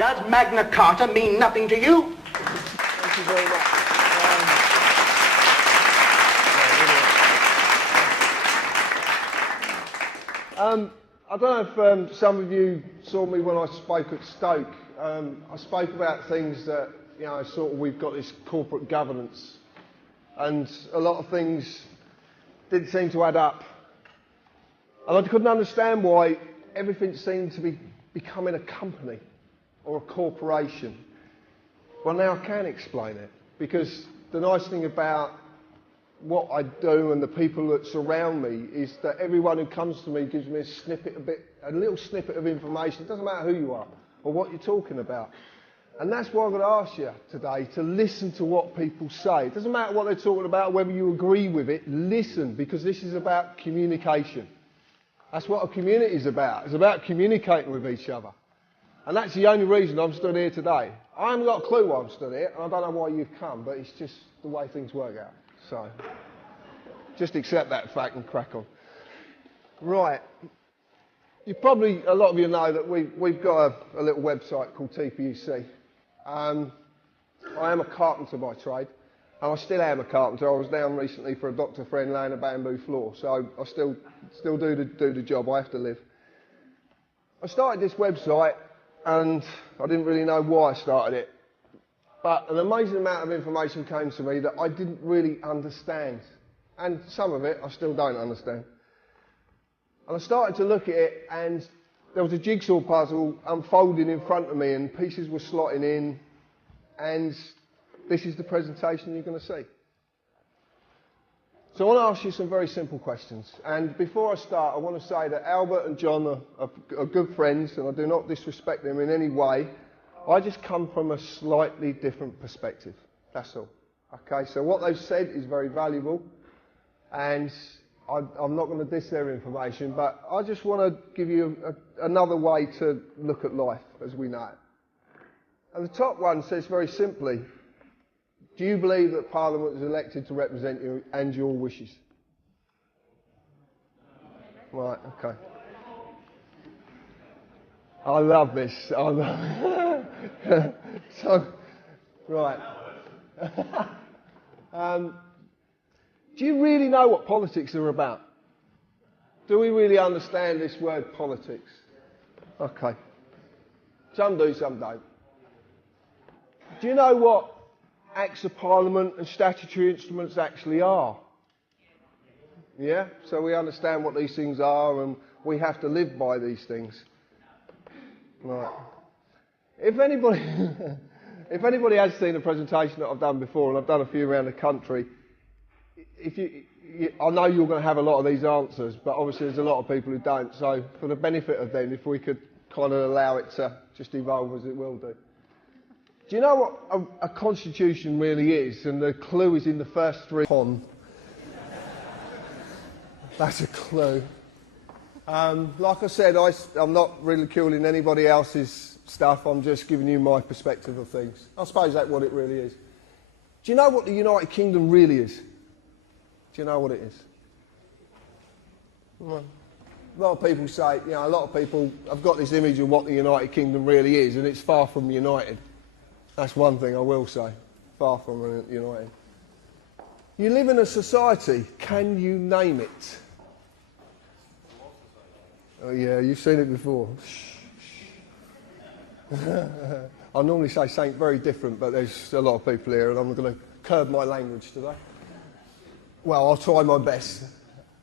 Does Magna Carta mean nothing to you? Thank you very much. I don't know if some of you saw me when I spoke at Stoke. I spoke about things that, you know, sort of we've got this corporate governance, and a lot of things didn't seem to add up. And I couldn't understand why everything seemed to be becoming a company or a corporation. Well, now I can explain it, because the nice thing about what I do and the people that surround me is that everyone who comes to me gives me a little snippet of information. It doesn't matter who you are or what you're talking about. And that's why I'm going to ask you today to listen to what people say. It doesn't matter what they're talking about, whether you agree with it, listen, because this is about communication. That's what a community is about. It's about communicating with each other. And that's the only reason I'm stood here today. I haven't got a clue why I'm stood here, and I don't know why you've come, but it's just the way things work out. So, just accept that fact and crack on. Right. A lot of you know that we've got a little website called TPUC. I am a carpenter by trade, and I still am a carpenter. I was down recently for a doctor friend laying a bamboo floor, so I still do the job. I have to live. I started this website, and I didn't really know why I started it. But an amazing amount of information came to me that I didn't really understand. And some of it I still don't understand. And I started to look at it, and there was a jigsaw puzzle unfolding in front of me, and pieces were slotting in. And this is the presentation you're going to see. So I want to ask you some very simple questions. And before I start, I want to say that Albert and John are good friends, and I do not disrespect them in any way. I just come from a slightly different perspective. That's all. Okay, so what they've said is very valuable, and I'm not going to diss their information, but I just want to give you another way to look at life as we know it. And the top one says very simply, do you believe that Parliament is elected to represent you and your wishes? Right, okay. I love this. So, right. Do you really know what politics are about? Do we really understand this word politics? Okay. Some do, some don't. Do you know what Acts of Parliament and statutory instruments actually are? Yeah? So we understand what these things are, and we have to live by these things. Right. If anybody has seen a presentation that I've done before, and I've done a few around the country, I know you're going to have a lot of these answers, but obviously there's a lot of people who don't. So for the benefit of them, if we could kind of allow it to just evolve as it will do. Do you know what a constitution really is? And the clue is in the first three. That's a clue. Like I said, I'm not ridiculing anybody else's stuff. I'm just giving you my perspective of things. I suppose that's what it really is. Do you know what the United Kingdom really is? Do you know what it is? Well, a lot of people say, a lot of people have got this image of what the United Kingdom really is, and it's far from united. That's one thing I will say. Far from united. You live in a society. Can you name it? Oh yeah, you've seen it before. I normally say something very different, but there's a lot of people here, and I'm going to curb my language today. Well, I'll try my best.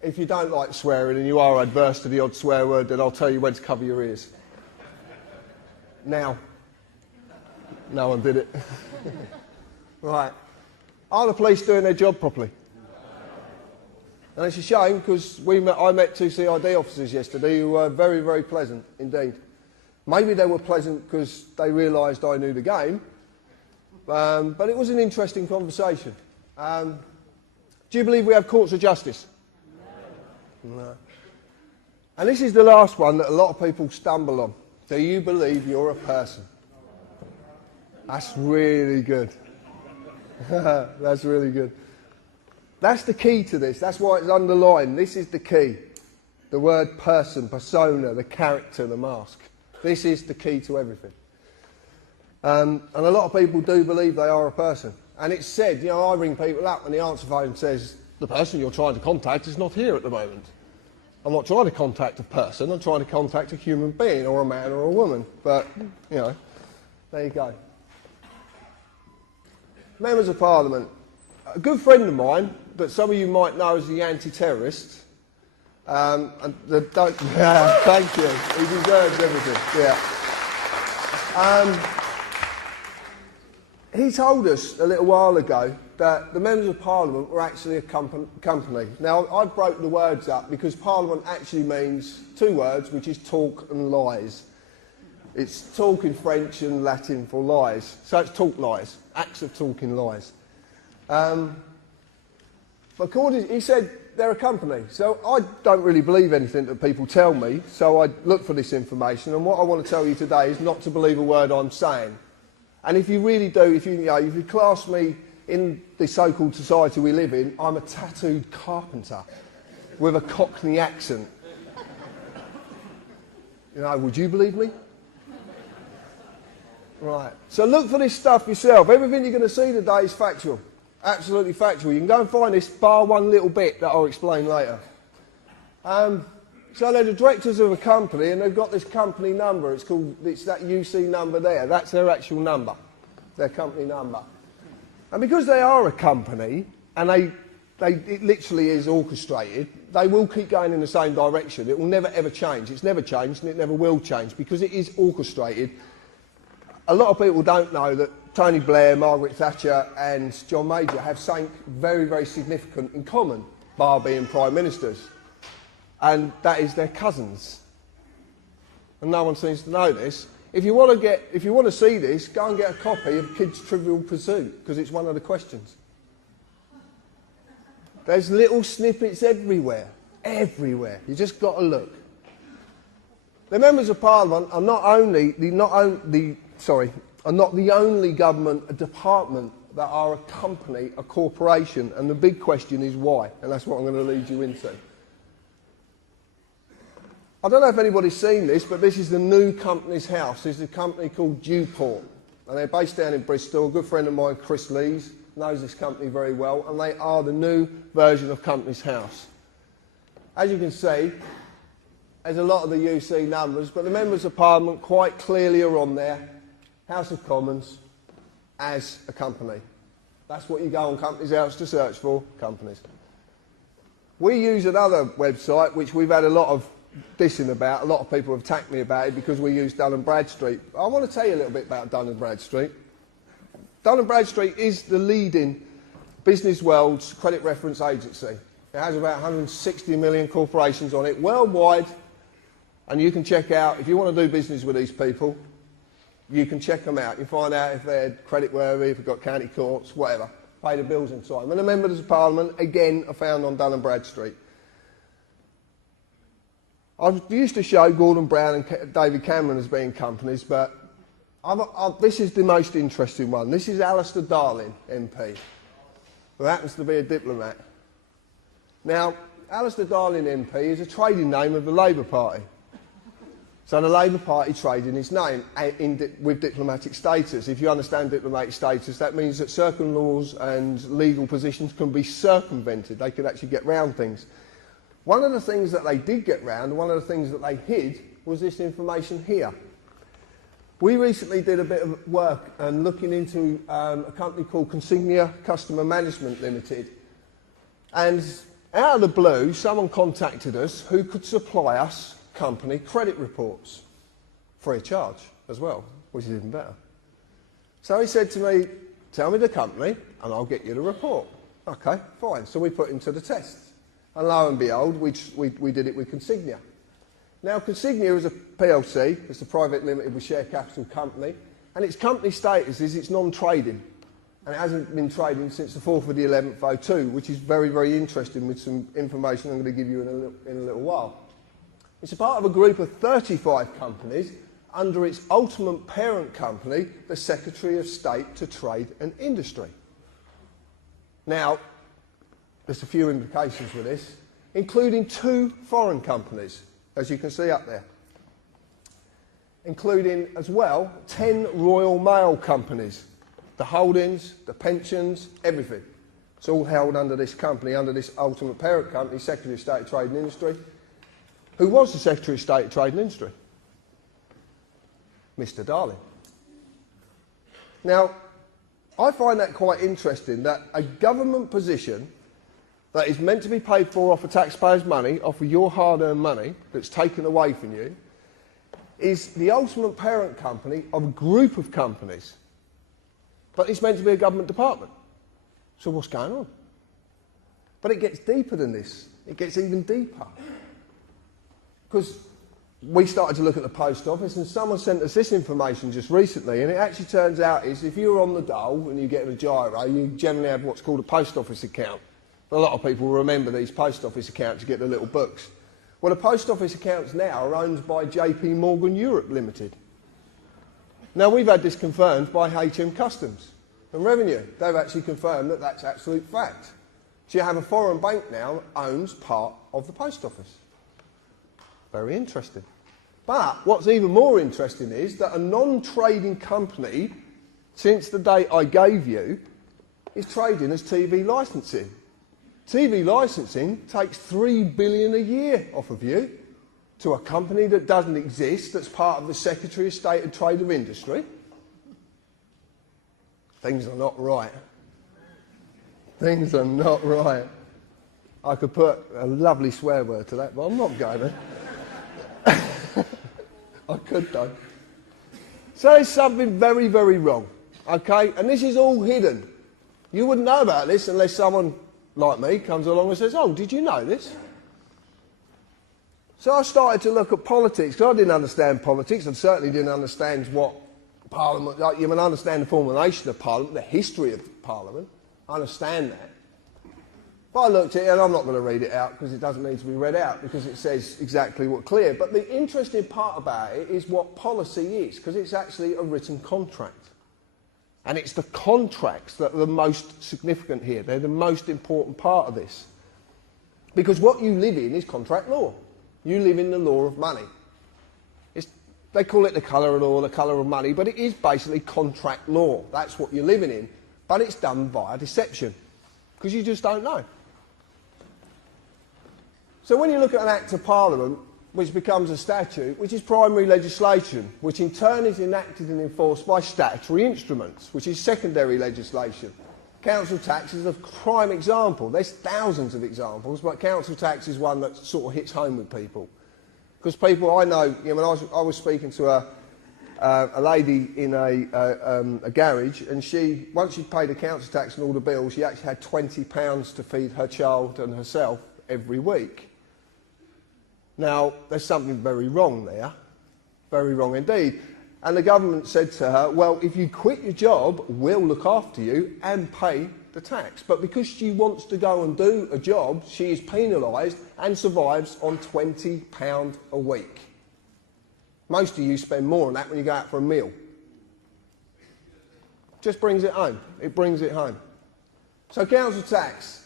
If you don't like swearing and you are adverse to the odd swear word, then I'll tell you when to cover your ears. Now. No one did it. Right. Are the police doing their job properly? And it's a shame, because I met two CID officers yesterday who were very, very pleasant indeed. Maybe they were pleasant because they realised I knew the game, but it was an interesting conversation. Do you believe we have courts of justice? No. And this is the last one that a lot of people stumble on. Do you believe you're a person? That's really good. That's really good. That's the key to this. That's why it's underlined. This is the key. The word person, persona, the character, the mask. This is the key to everything. And a lot of people do believe they are a person. And it's said, you know, I ring people up and the answer phone says, the person you're trying to contact is not here at the moment. I'm not trying to contact a person, I'm trying to contact a human being, or a man or a woman. But, you know, there you go. Members of Parliament. A good friend of mine, that some of you might know as the anti-terrorist, thank you, he deserves everything, yeah. He told us a little while ago that the members of Parliament were actually a company. Now, I broke the words up because Parliament actually means two words, which is talk and lies. It's talk in French and Latin for lies. So it's talk lies, acts of talking lies. But he said they're a company. So I don't really believe anything that people tell me, so I look for this information. And what I want to tell you today is not to believe a word I'm saying. And if you really do, if you class me in the so-called society we live in, I'm a tattooed carpenter with a Cockney accent. You know, would you believe me? Right. So look for this stuff yourself. Everything you're going to see today is factual. Absolutely factual. You can go and find this, bar one little bit that I'll explain later. So they're the directors of a company, and they've got this company number. It's that UC number there. That's their actual number, their company number. And because they are a company, and it literally is orchestrated, they will keep going in the same direction. It will never ever change. It's never changed, and it never will change because it is orchestrated. A lot of people don't know that Tony Blair, Margaret Thatcher, and John Major have something very, very significant in common, bar being prime ministers. And that is their cousins. And no one seems to know this. If you want to see this, go and get a copy of Kids Trivial Pursuit, because it's one of the questions. There's little snippets everywhere. Everywhere. You just got to look. The members of Parliament are not the only government department that are a company, a corporation, and the big question is why, and that's what I'm going to lead you into. I don't know if anybody's seen this, but this is the new company's house. This is a company called Dewport, and they're based down in Bristol. A good friend of mine, Chris Lees, knows this company very well, and they are the new version of Company's House. As you can see, there's a lot of the UC numbers, but the members of Parliament quite clearly are on there. House of Commons as a company. That's what you go on Company's House to search for, companies. We use another website which we've had a lot of dissing about. A lot of people have attacked me about it because we use Dun & Bradstreet. I want to tell you a little bit about Dun & Bradstreet. Dun & Bradstreet is the leading business world's credit reference agency. It has about 160 million corporations on it worldwide, and you can check out, if you want to do business with these people, you can check them out. You find out if they're creditworthy, if they've got county courts, whatever. Pay the bills in time. And the members of Parliament, again, are found on Dun & Bradstreet. I used to show Gordon Brown and David Cameron as being companies, but this is the most interesting one. This is Alistair Darling, MP, who happens to be a diplomat. Now, Alistair Darling MP is a trading name of the Labour Party. So the Labour Party trade in his name with diplomatic status. If you understand diplomatic status, that means that certain laws and legal positions can be circumvented. They can actually get round things. One of the things that they did get round, one of the things that they hid, was this information here. We recently did a bit of work and looking into a company called Consignia Customer Management Limited. And out of the blue, someone contacted us who could supply us company credit reports, free of charge as well, which is even better. So he said to me, tell me the company and I'll get you the report. Okay, fine. So we put him to the test. And lo and behold, we did it with Consignia. Now, Consignia is a PLC, it's a private limited with share capital company, and its company status is it's non-trading. And it hasn't been trading since the 4th of the 11th, 2002, which is very, very interesting with some information I'm going to give you in a little while. It's a part of a group of 35 companies under its ultimate parent company, the Secretary of State to Trade and Industry. Now, there's a few implications with this, including 2 foreign companies, as you can see up there. including as well 10 Royal Mail companies. The holdings, the pensions, everything. It's all held under this company, under this ultimate parent company, Secretary of State of Trade and Industry. Who was the Secretary of State of Trade and Industry? Mr. Darling. Now, I find that quite interesting, that a government position that is meant to be paid for off of taxpayers' money, off of your hard-earned money that's taken away from you, is the ultimate parent company of a group of companies. But it's meant to be a government department. So what's going on? But it gets deeper than this. It gets even deeper. Because we started to look at the post office, and someone sent us this information just recently, and it actually turns out is if you're on the dole and you get a gyro, you generally have what's called a post office account. A lot of people remember these post office accounts, you get the little books. Well, the post office accounts now are owned by JP Morgan Europe Limited. Now, we've had this confirmed by HM Customs and Revenue. They've actually confirmed that that's absolute fact. So you have a foreign bank now that owns part of the post office. Very interesting. But what's even more interesting is that a non-trading company, since the date I gave you, is trading as TV licensing. TV licensing takes $3 billion a year off of you to a company that doesn't exist, that's part of the Secretary of State of Trade and Industry. Things are not right. Things are not right. I could put a lovely swear word to that, but I'm not going to. I could though. So there's something very, very wrong, okay? And this is all hidden. You wouldn't know about this unless someone like me comes along and says, oh, did you know this? So I started to look at politics, because I didn't understand politics. I certainly didn't understand what Parliament, like, you can understand the formulation of Parliament, the history of Parliament. I understand that. But I looked at it, and I'm not going to read it out because it doesn't need to be read out, because it says exactly what's clear. But the interesting part about it is what policy is, because it's actually a written contract. And it's the contracts that are the most significant here. They're the most important part of this. Because what you live in is contract law. You live in the law of money. They call it the colour of law, the colour of money, but it is basically contract law. That's what you're living in. But it's done via deception, because you just don't know. So when you look at an Act of Parliament, which becomes a statute, which is primary legislation, which in turn is enacted and enforced by statutory instruments, which is secondary legislation. Council tax is a prime example. There's thousands of examples, but council tax is one that sort of hits home with people. Because people I know, you know, when I was speaking to a lady in a garage, and once she'd paid the council tax and all the bills, she actually had £20 to feed her child and herself every week. Now, there's something very wrong there, very wrong indeed. And the government said to her, well, if you quit your job, we'll look after you and pay the tax. But because she wants to go and do a job, she is penalised and survives on £20 a week. Most of you spend more on that when you go out for a meal. Just brings it home. It brings it home. So council tax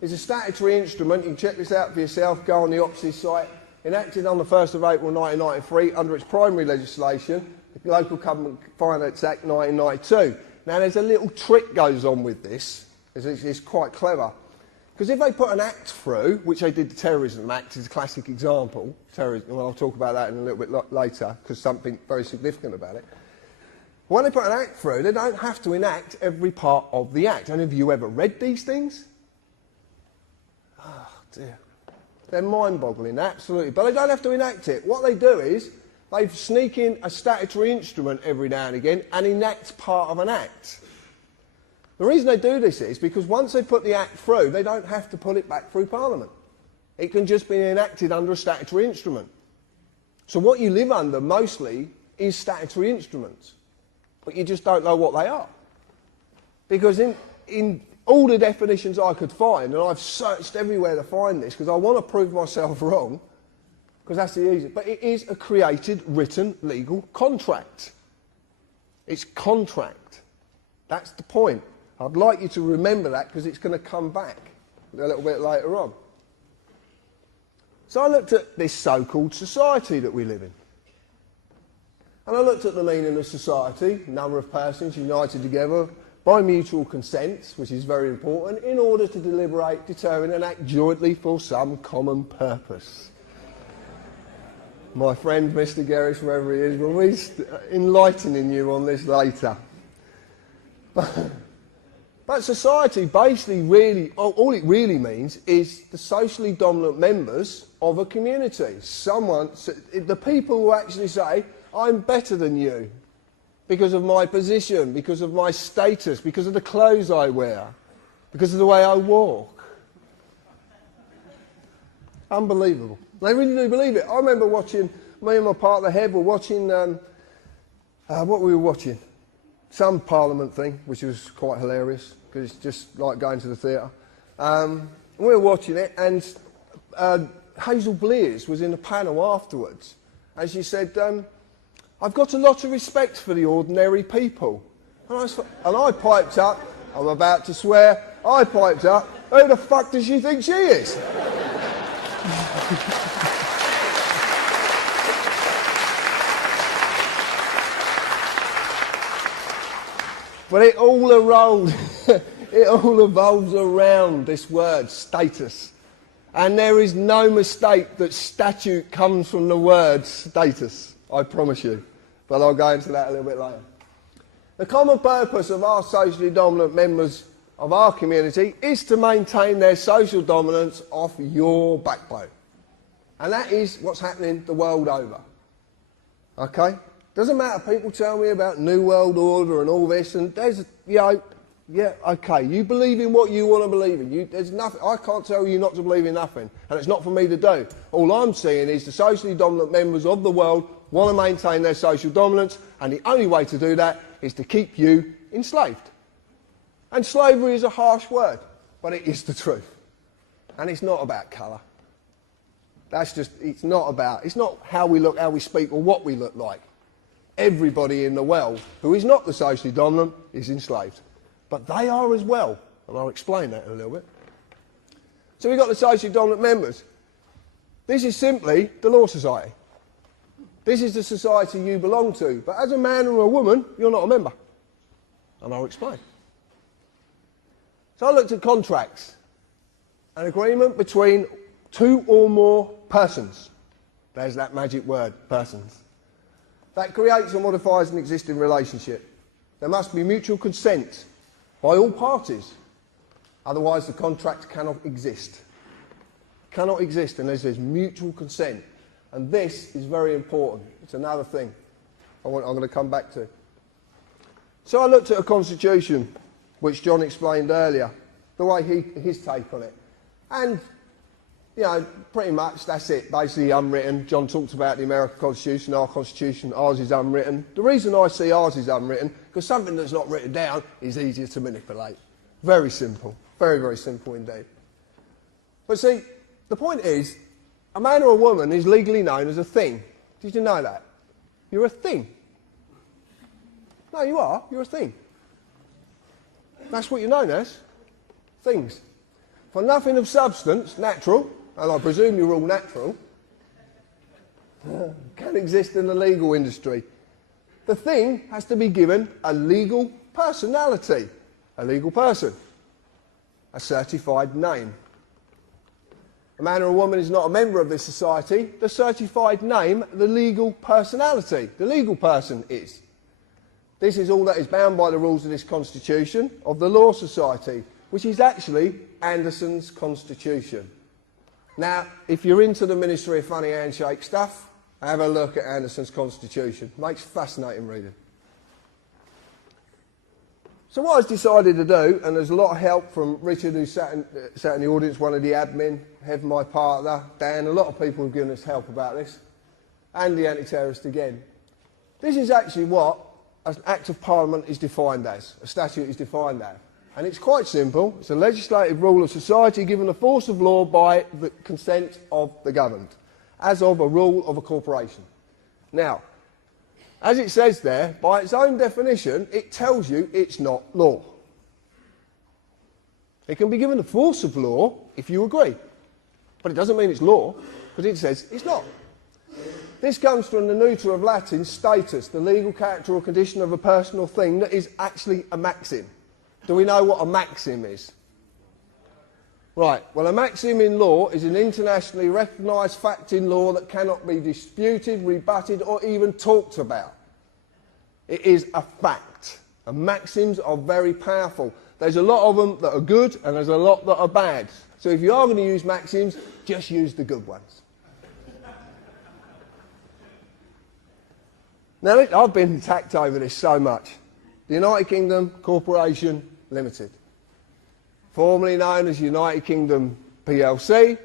is a statutory instrument. You can check this out for yourself. Go on the Opsis site. Enacted on the 1st of April 1993 under its primary legislation, the Local Government Finance Act 1992. Now there's a little trick goes on with this. It's quite clever. Because if they put an act through, which they did the Terrorism Act, is a classic example. Terrorism, well, I'll talk about that in a little bit later, because something very significant about it. When they put an act through, they don't have to enact every part of the act. And have you ever read these things? Oh, dear. They're mind-boggling, absolutely. But they don't have to enact it. What they do is they sneak in a statutory instrument every now and again and enact part of an act. The reason they do this is because once they put the act through, they don't have to put it back through Parliament. It can just be enacted under a statutory instrument. So what you live under mostly is statutory instruments, but you just don't know what they are. Because in all the definitions I could find, and I've searched everywhere to find this because I want to prove myself wrong, because that's the easiest, but it is a created, written, legal contract. It's contract. That's the point. I'd like you to remember that because it's going to come back a little bit later on. So I looked at this so-called society that we live in. And I looked at the meaning of society, number of persons united together by mutual consent, which is very important, in order to deliberate, determine and act jointly for some common purpose. My friend Mr. Gerrish, wherever he is, will be enlightening you on this later. But society basically really, all it really means is the socially dominant members of a community. The people who actually say, I'm better than you because of my position, because of my status, because of the clothes I wear, because of the way I walk. Unbelievable. They really do believe it. I remember watching, me and my partner Hev were watching, what were we watching? Some Parliament thing, which was quite hilarious, because it's just like going to the theatre. We were watching it, and Hazel Blears was in the panel afterwards, and she said, I've got a lot of respect for the ordinary people. And I piped up, I'm about to swear, I piped up, who the fuck does she think she is? But it all evolves around this word, status. And there is no mistake that statute comes from the word status, I promise you. But I'll go into that a little bit later. The common purpose of our socially dominant members of our community is to maintain their social dominance off your backbone. And that is what's happening the world over. Okay? Doesn't matter, people tell me about New World Order and all this, and there's, yeah, okay, you believe in what you want to believe in. There's nothing, I can't tell you not to believe in nothing, and it's not for me to do. All I'm saying is the socially dominant members of the world want to maintain their social dominance, and the only way to do that is to keep you enslaved. And slavery is a harsh word, but it is the truth. And it's not about colour. It's not how we look, how we speak, or what we look like. Everybody in the world who is not the socially dominant is enslaved. But they are as well, and I'll explain that in a little bit. So we've got the socially dominant members. This is simply the Law Society. This is the society you belong to, but as a man or a woman, you're not a member. And I'll explain. So I looked at contracts. An agreement between two or more persons. There's that magic word, persons. That creates or modifies an existing relationship. There must be mutual consent by all parties. Otherwise the contract cannot exist. Cannot exist unless there's mutual consent. And this is very important. It's another thing I'm going to come back to. So I looked at a constitution, which John explained earlier, the way his take on it. And, you know, pretty much that's it, basically unwritten. John talked about the American Constitution, ours is unwritten. The reason I see ours is unwritten, because something that's not written down is easier to manipulate. Very simple. Very, very simple indeed. But see, the point is, a man or a woman is legally known as a thing. Did you know that? You're a thing. No, you are. You're a thing. That's what you're known as. Things. For nothing of substance, natural, and I presume you're all natural, can exist in the legal industry. The thing has to be given a legal personality. A legal person. A certified name. A man or a woman is not a member of this society. The certified name, the legal personality. The legal person is. This is all that is bound by the rules of this constitution of the Law Society, which is actually Anderson's constitution. Now, if you're into the Ministry of Funny Handshake stuff, have a look at Anderson's constitution. Makes fascinating reading. So what I've decided to do, and there's a lot of help from Richard, who sat in the audience, one of the admin, Hev, my partner, Dan, a lot of people have given us help about this, and the anti-terrorist again. This is actually what an Act of Parliament is defined as, a statute is defined as. And it's quite simple. It's a legislative rule of society given the force of law by the consent of the governed, as of a rule of a corporation. Now, as it says there, by its own definition, it tells you it's not law. It can be given the force of law if you agree. But it doesn't mean it's law, because it says it's not. This comes from the neuter of Latin, status, the legal character or condition of a person or thing that is actually a maxim. Do we know what a maxim is? Right, well, a maxim in law is an internationally recognised fact in law that cannot be disputed, rebutted or even talked about. It is a fact. And maxims are very powerful. There's a lot of them that are good and there's a lot that are bad. So if you are going to use maxims, just use the good ones. Now, I've been attacked over this so much. The United Kingdom Corporation Limited, formerly known as United Kingdom PLC,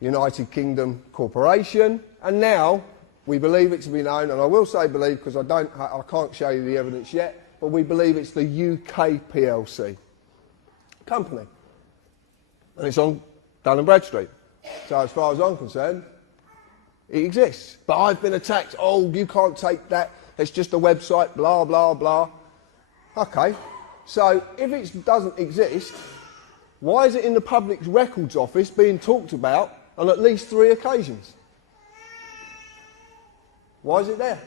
United Kingdom Corporation, and now we believe it to be known, and I will say believe because I can't show you the evidence yet, but we believe it's the UK PLC company. And it's on Dun & Bradstreet. So as far as I'm concerned, it exists. But I've been attacked, oh, you can't take that, it's just a website, blah, blah, blah. Okay, so if it doesn't exist, why is it in the Public Records Office being talked about on at least 3 occasions? Why is it there?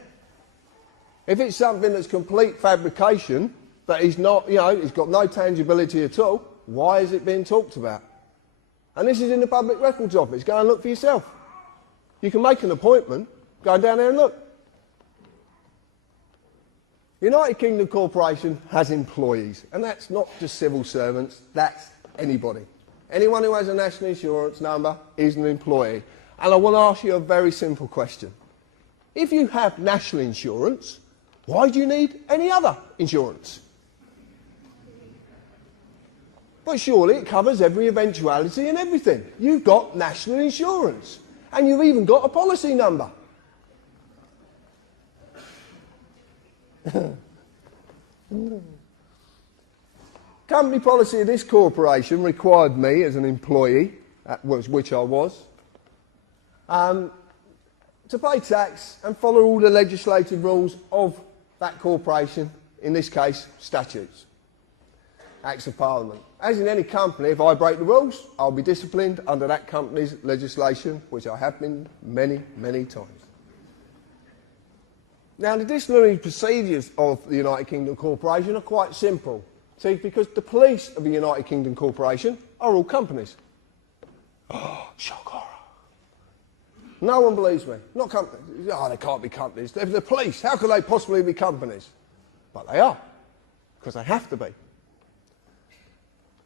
If it's something that's complete fabrication, that is not, you know, it's got no tangibility at all, why is it being talked about? And this is in the Public Records Office. Go and look for yourself. You can make an appointment, go down there and look. United Kingdom Corporation has employees, and that's not just civil servants, that's anybody. Anyone who has a national insurance number is an employee. And I want to ask you a very simple question. If you have national insurance, why do you need any other insurance? But surely it covers every eventuality and everything. You've got national insurance, and you've even got a policy number. Company policy of this corporation required me as an employee, which I was, to pay tax and follow all the legislative rules of that corporation, in this case, statutes, Acts of Parliament. As in any company, if I break the rules, I'll be disciplined under that company's legislation, which I have been many, many times. Now, the disciplinary procedures of the United Kingdom Corporation are quite simple. See, because the police of the United Kingdom Corporation are all companies. Oh, shock horror. No one believes me. Not companies. Oh, they can't be companies. They're the police. How could they possibly be companies? But they are, because they have to be.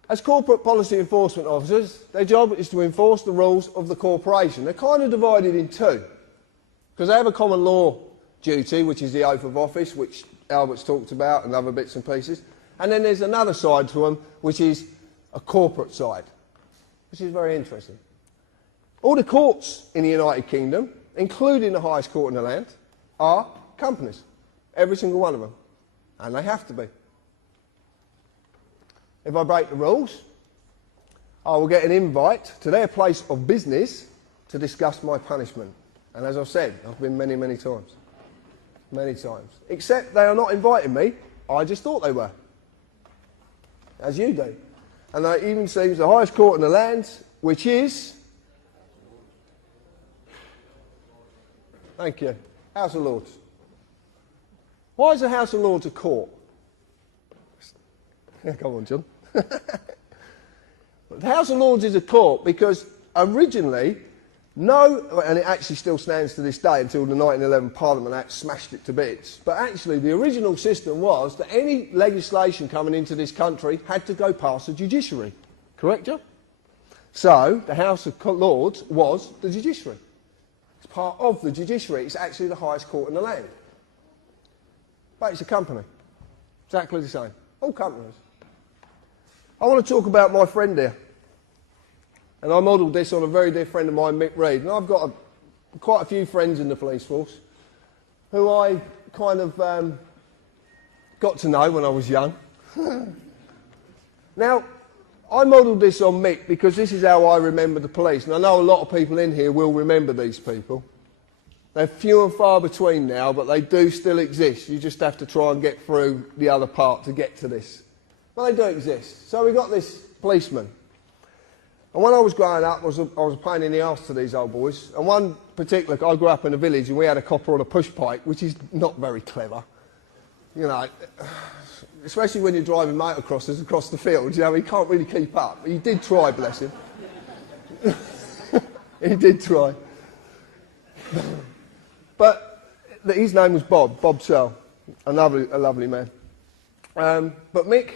As corporate policy enforcement officers, their job is to enforce the rules of the corporation. They're kind of divided in 2, because they have a common law duty, which is the oath of office, which Albert's talked about, and other bits and pieces. And then there's another side to them, which is a corporate side, which is very interesting. All the courts in the United Kingdom, including the highest court in the land, are companies. Every single one of them. And they have to be. If I break the rules, I will get an invite to their place of business to discuss my punishment. And as I've said, I've been many, many times. Many times. Except they are not inviting me. I just thought they were. As you do. And it even seems the highest court in the land, which is... Thank you. House of Lords. Why is the House of Lords a court? Come on, John. The House of Lords is a court because originally, and it actually still stands to this day until the 1911 Parliament Act smashed it to bits, but actually the original system was that any legislation coming into this country had to go past the judiciary. Correct, John? So, the House of Lords was the judiciary. It's part of the judiciary. It's actually the highest court in the land. But it's a company. Exactly the same. All companies. I want to talk about my friend here. And I modelled this on a very dear friend of mine, Mick Reed. And I've got quite a few friends in the police force who I kind of got to know when I was young. Now, I modelled this on Mick because this is how I remember the police. And I know a lot of people in here will remember these people. They're few and far between now, but they do still exist. You just have to try and get through the other part to get to this. But they do exist. So we got this policeman. And when I was growing up, I was a pain in the arse to these old boys. And one particular, I grew up in a village and we had a copper on a push pike, which is not very clever. You know, especially when you're driving motocrossers across the field, you know, he can't really keep up. He did try, bless him. He did try. But his name was Bob Searle, a lovely man. But Mick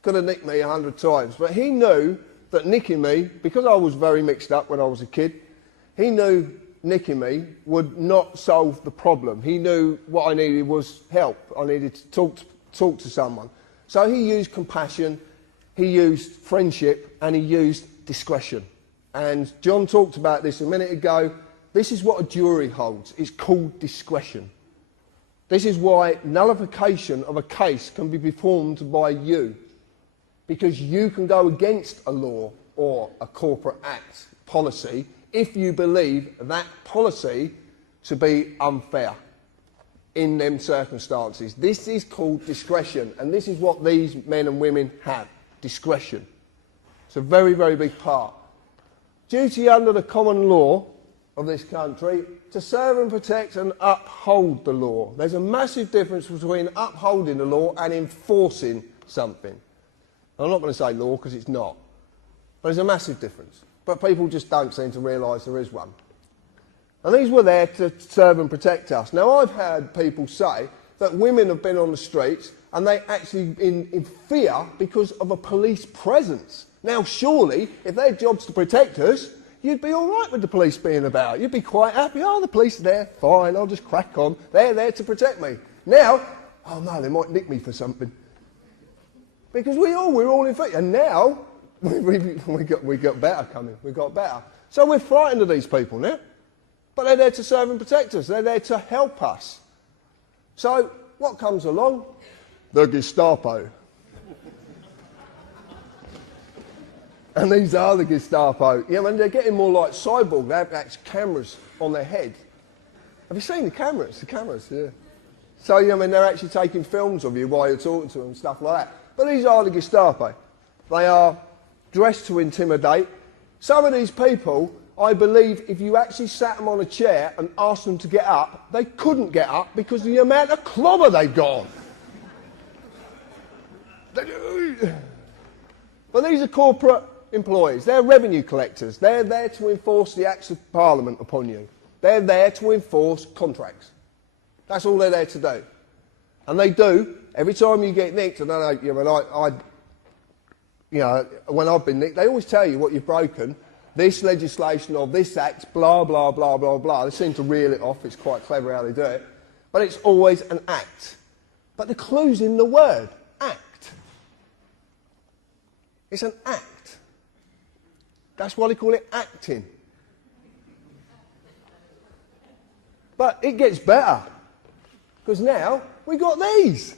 could have nicked me 100 times, but he knew that nicking me, because I was very mixed up when I was a kid, he knew nicking me would not solve the problem. He knew what I needed was help. I needed to talk to someone. So he used compassion, he used friendship, and he used discretion. And John talked about this a minute ago. This is what a jury holds. It's called discretion. This is why nullification of a case can be performed by you, because you can go against a law or a corporate act policy if you believe that policy to be unfair in them circumstances. This is called discretion, and this is what these men and women have, discretion. It's a very, very big part. Duty under the common law of this country to serve and protect and uphold the law. There's a massive difference between upholding the law and enforcing something. I'm not going to say law because it's not. But there's a massive difference. But people just don't seem to realise there is one. And these were there to serve and protect us. Now, I've heard people say that women have been on the streets and they actually in fear because of a police presence. Now, surely, if their job's to protect us, you'd be all right with the police being about. You'd be quite happy. Oh, the police are there. Fine, I'll just crack on. They're there to protect me. Now, oh no, they might nick me for something. Because we're all in fear. And now, we got better coming. We got better. So we're frightened of these people now. But they're there to serve and protect us. They're there to help us. So, what comes along? The Gestapo. And these are the Gestapo. Yeah, and they're getting more like cyborg. They have actual cameras on their head. Have you seen the cameras? The cameras, yeah. So, I mean, they're actually taking films of you while you're talking to them and stuff like that. But these are the Gestapo. They are dressed to intimidate. Some of these people, I believe, if you actually sat them on a chair and asked them to get up, they couldn't get up because of the amount of clobber they've got. But these are corporate employees. They're revenue collectors. They're there to enforce the acts of Parliament upon you. They're there to enforce contracts. That's all they're there to do. And they do. Every time you get nicked, I don't know, when I've been nicked, they always tell you what you've broken. This legislation or this act, blah, blah, blah, blah, blah. They seem to reel it off. It's quite clever how they do it. But it's always an act. But the clue's in the word, act. It's an act. That's why they call it acting. But it gets better. Because now we got these.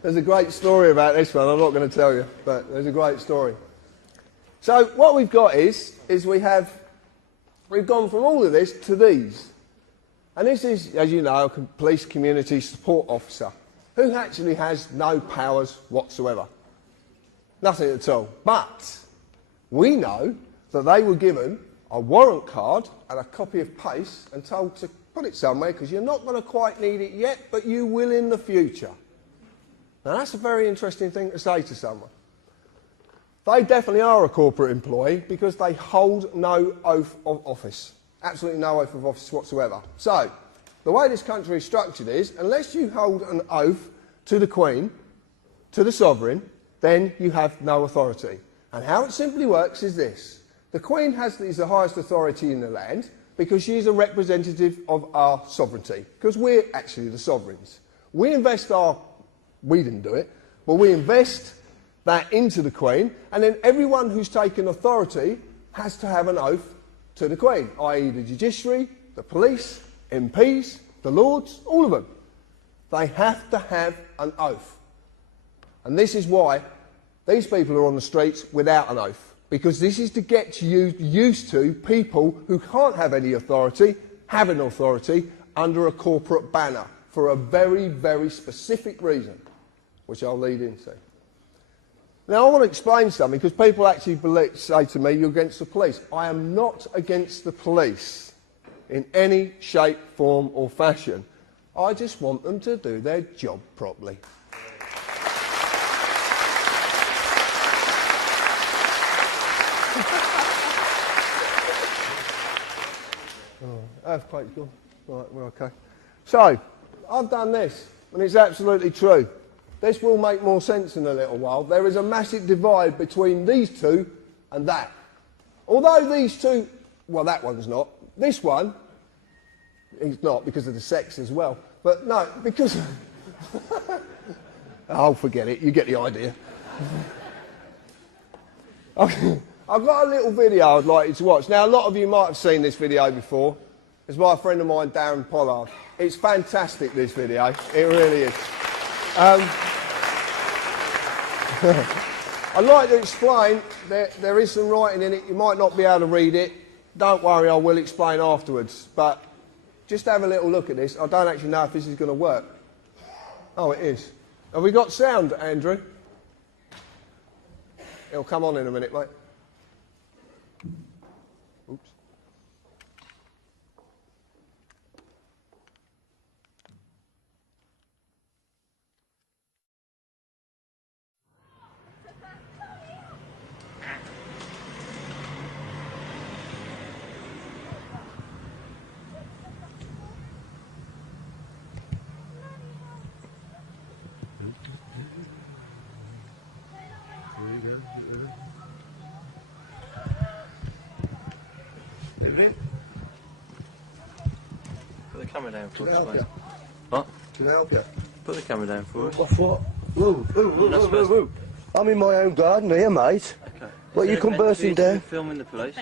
There's a great story about this one. I'm not going to tell you, but there's a great story. So what we've got is we've gone from all of this to these. And this is, as you know, a police community support officer who actually has no powers whatsoever. Nothing at all. But we know that they were given a warrant card and a copy of PACE and told to put it somewhere because you're not going to quite need it yet, but you will in the future. Now that's a very interesting thing to say to someone. They definitely are a corporate employee because they hold no oath of office. Absolutely no oath of office whatsoever. So, the way this country is structured is, unless you hold an oath to the Queen, to the Sovereign, then you have no authority. And how it simply works is this. The Queen is the highest authority in the land because she is a representative of our sovereignty, because we're actually the sovereigns. We didn't do it, but we invest that into the Queen, and then everyone who's taken authority has to have an oath to the Queen, i.e. the judiciary, the police, MPs, the Lords, all of them. They have to have an oath. And this is why these people are on the streets without an oath, because this is to get you used to people who can't have any authority having authority under a corporate banner. for a very, very specific reason, which I'll lead into. Now, I want to explain something, because people actually say to me, you're against the police. I am not against the police in any shape, form or fashion. I just want them to do their job properly. Earthquake's gone. Right, we're okay. So, I've done this, and it's absolutely true. This will make more sense in a little while. There is a massive divide between these two and that. Although these two, well, that one's not. This one, it's not because of the sex as well. But no, because... Oh, forget it. You get the idea. I've got a little video I'd like you to watch. Now, a lot of you might have seen this video before. It's by a friend of mine, Darren Pollard. It's fantastic, this video. It really is. I'd like to explain, there is some writing in it. You might not be able to read it. Don't worry, I will explain afterwards. But just have a little look at this. I don't actually know if this is going to work. Oh, it is. Have we got sound, Andrew? It'll come on in a minute, mate. Oops. Put the camera down for Can I help us, you? mate. What? Can I help you? Put the camera down for us. What? Whoa. I'm in my own garden here, mate. Okay. What, you come bursting down? Filming the police?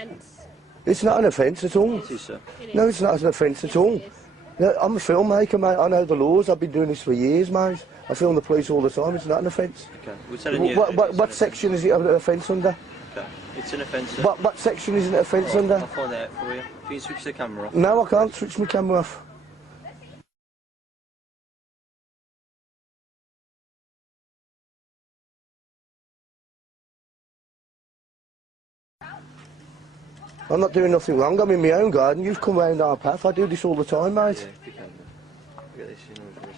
It's not an offence at all. It is, sir. No, it's not an offence at all. No, I'm a filmmaker, mate. I know the laws. I've been doing this for years, mate. I film the police all the time. It's not an offence. Okay. We're telling you. What section is it an offence under? Okay. It's an offence, sir. What section is it an offence Right, under? I'll find out for you. If you can switch the camera off. No, I can't switch my camera off. I'm not doing nothing wrong. I'm in my own garden. You've come round our path. I do this all the time, mate. Yeah, if you can. Get this in over as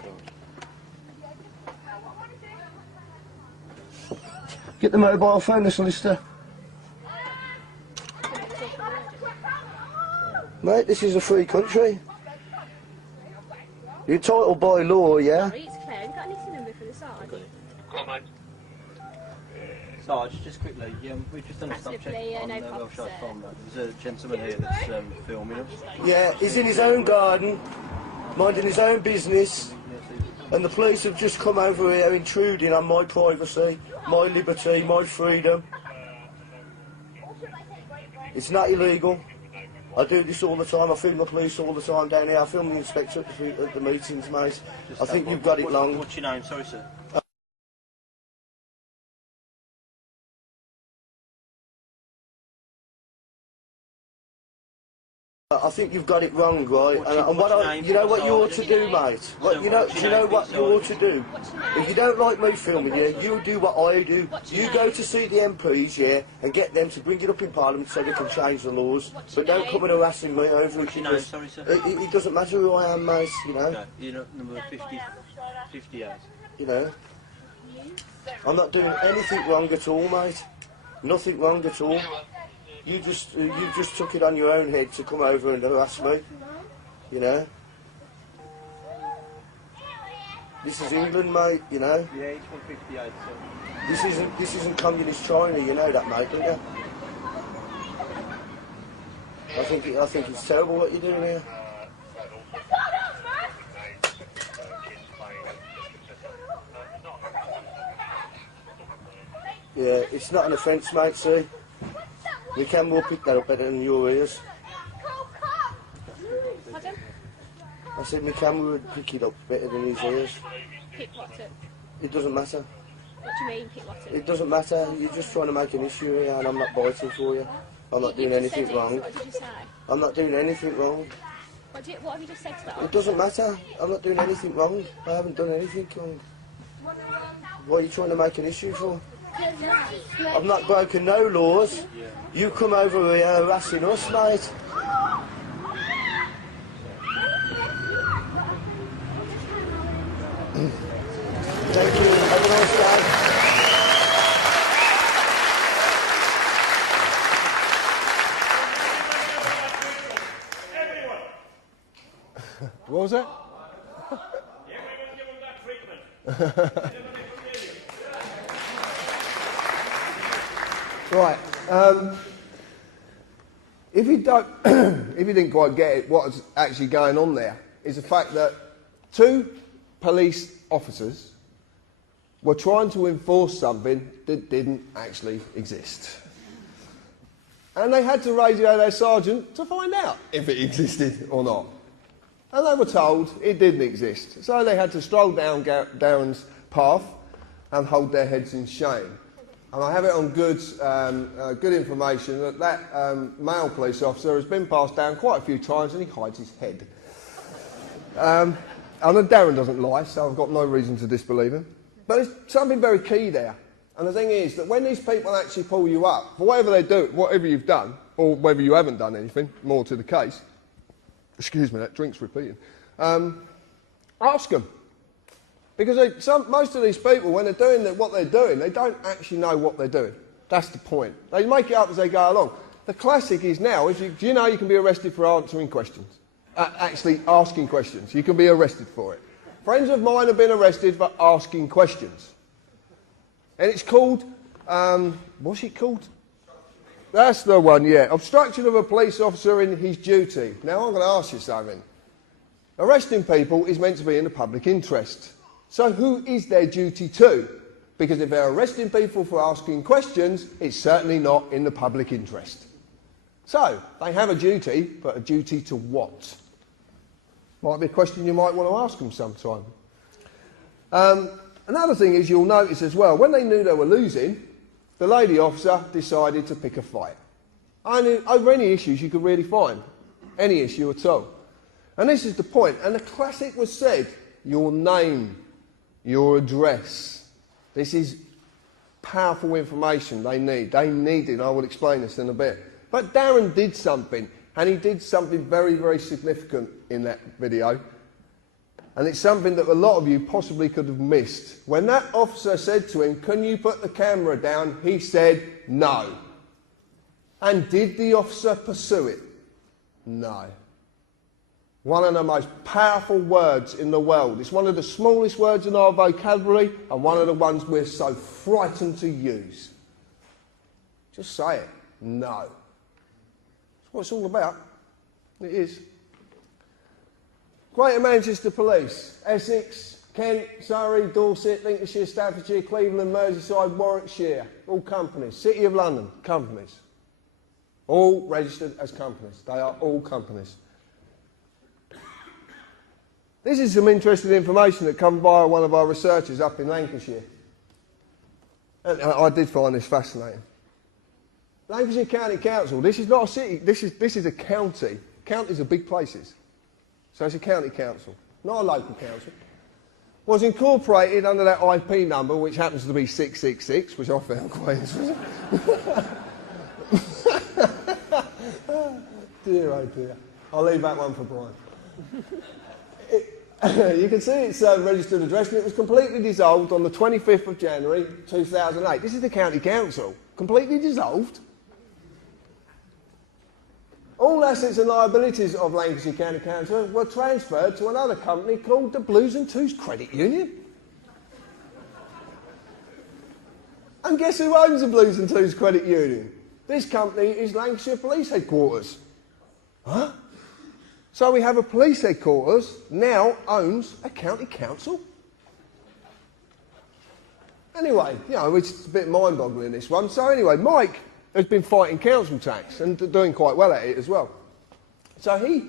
well. Get the mobile phone, the solicitor. Mate, this is a free country. You're entitled by law, yeah? Sorry, it's Claire. You've got a listening number for the Sarge. Sarge, just quickly, we've just done a stop check Absolutely, on no the problem, Welshire sir. farm. There's a gentleman here that's filming us. Yeah, he's in his own garden, minding his own business, and the police have just come over here intruding on my privacy, my liberty, my freedom. It's not illegal. I do this all the time. I film the police all the time down here. I film the inspector at the meetings, mate. I think you've got it long. What's your name? Sorry, sir. I think you've got it wrong, right? And you know what you ought to do, mate? Do you know what you ought to do? If you don't like me filming you, you do what I do. You go to see the MPs, yeah, and get them to bring it up in Parliament so they can change the laws. But don't come and harassing me over it. What's your name? Sorry, sir. It doesn't matter who I am, mate, you know. Okay. You're number 58. You know. I'm not doing anything wrong at all, mate. Nothing wrong at all. You just took it on your own head to come over and harass me, you know. This is England, mate, you know. Yeah, it's 158, sir. This isn't communist China, you know that, mate, don't you? I think it's terrible what you're doing here. Yeah, it's not an offence, mate, see. We can more pick that up better than your ears. Pardon? I said my camera would pick it up better than his ears. Pick what up? It doesn't matter. What do you mean, pick what up? It doesn't matter. You're just trying to make an issue here and I'm not biting for you. I'm not doing anything wrong. What did you say? I'm not doing anything wrong. What have you just said to that? It doesn't matter. I'm not doing anything wrong. I haven't done anything wrong. What are you trying to make an issue for? I've not broken no laws. You come over here harassing us, mate. Thank you. Have a nice day. What was that? Right. If you don't, if you didn't quite get it, what's actually going on there is the fact that 2 police officers were trying to enforce something that didn't actually exist. And they had to radio their sergeant to find out if it existed or not. And they were told it didn't exist. So they had to stroll down Darren's path and hold their heads in shame. And I have it on good information that male police officer has been passed down quite a few times and he hides his head. I know Darren doesn't lie, so I've got no reason to disbelieve him. But there's something very key there. And the thing is that when these people actually pull you up, for whatever they do, whatever you've done, or whether you haven't done anything, more to the case, excuse me, that drink's repeating, ask them. Because most of these people, when they're doing what they're doing, they don't actually know what they're doing. That's the point. They make it up as they go along. The classic is now, do you know you can be arrested for answering questions? Actually asking questions. You can be arrested for it. Friends of mine have been arrested for asking questions. And it's called, what's it called? That's the one, yeah. Obstruction of a police officer in his duty. Now I'm going to ask you something. Arresting people is meant to be in the public interest. So who is their duty to? Because if they're arresting people for asking questions, it's certainly not in the public interest. So, they have a duty, but a duty to what? Might be a question you might want to ask them sometime. Another thing is you'll notice as well, when they knew they were losing, the lady officer decided to pick a fight. Over any issues you could really find. Any issue at all. And this is the point. And the classic was said, your name, your address. This is powerful information they need. They need it. I will explain this in a bit. But Darren did something. And he did something very, very significant in that video. And it's something that a lot of you possibly could have missed. When that officer said to him, can you put the camera down? He said, no. And did the officer pursue it? No. One of the most powerful words in the world. It's one of the smallest words in our vocabulary and one of the ones we're so frightened to use. Just say it. No. That's what it's all about. It is. Greater Manchester Police. Essex, Kent, Surrey, Dorset, Lincolnshire, Staffordshire, Cleveland, Merseyside, Warwickshire. All companies. City of London. Companies. All registered as companies. They are all companies. This is some interesting information that come via one of our researchers up in Lancashire. And I did find this fascinating. Lancashire County Council, this is not a city, this is a county. Counties are big places. So it's a county council, not a local council. Was incorporated under that IP number, which happens to be 666, which I found quite interesting. Dear, oh dear. I'll leave that one for Brian. You can see its registered address, and it was completely dissolved on the 25th of January 2008. This is the county council. Completely dissolved. All assets and liabilities of Lancashire County Council were transferred to another company called the Blues and Twos Credit Union. And guess who owns the Blues and Twos Credit Union? This company is Lancashire Police Headquarters. Huh? So we have a police headquarters now owns a county council? Anyway, you know, it's a bit mind-boggling, this one. So anyway, Mike has been fighting council tax and doing quite well at it as well. So he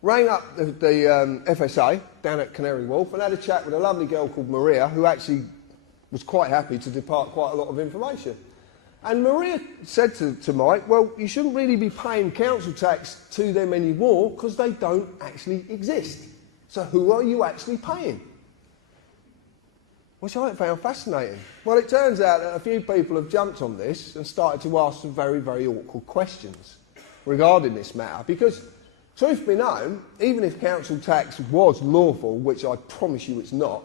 rang up the FSA down at Canary Wharf and had a chat with a lovely girl called Maria, who actually was quite happy to depart quite a lot of information. And Maria said to Mike, well, you shouldn't really be paying council tax to them anymore because they don't actually exist. So who are you actually paying? Which I found fascinating. Well, it turns out that a few people have jumped on this and started to ask some very, very awkward questions regarding this matter. Because, truth be known, even if council tax was lawful, which I promise you it's not,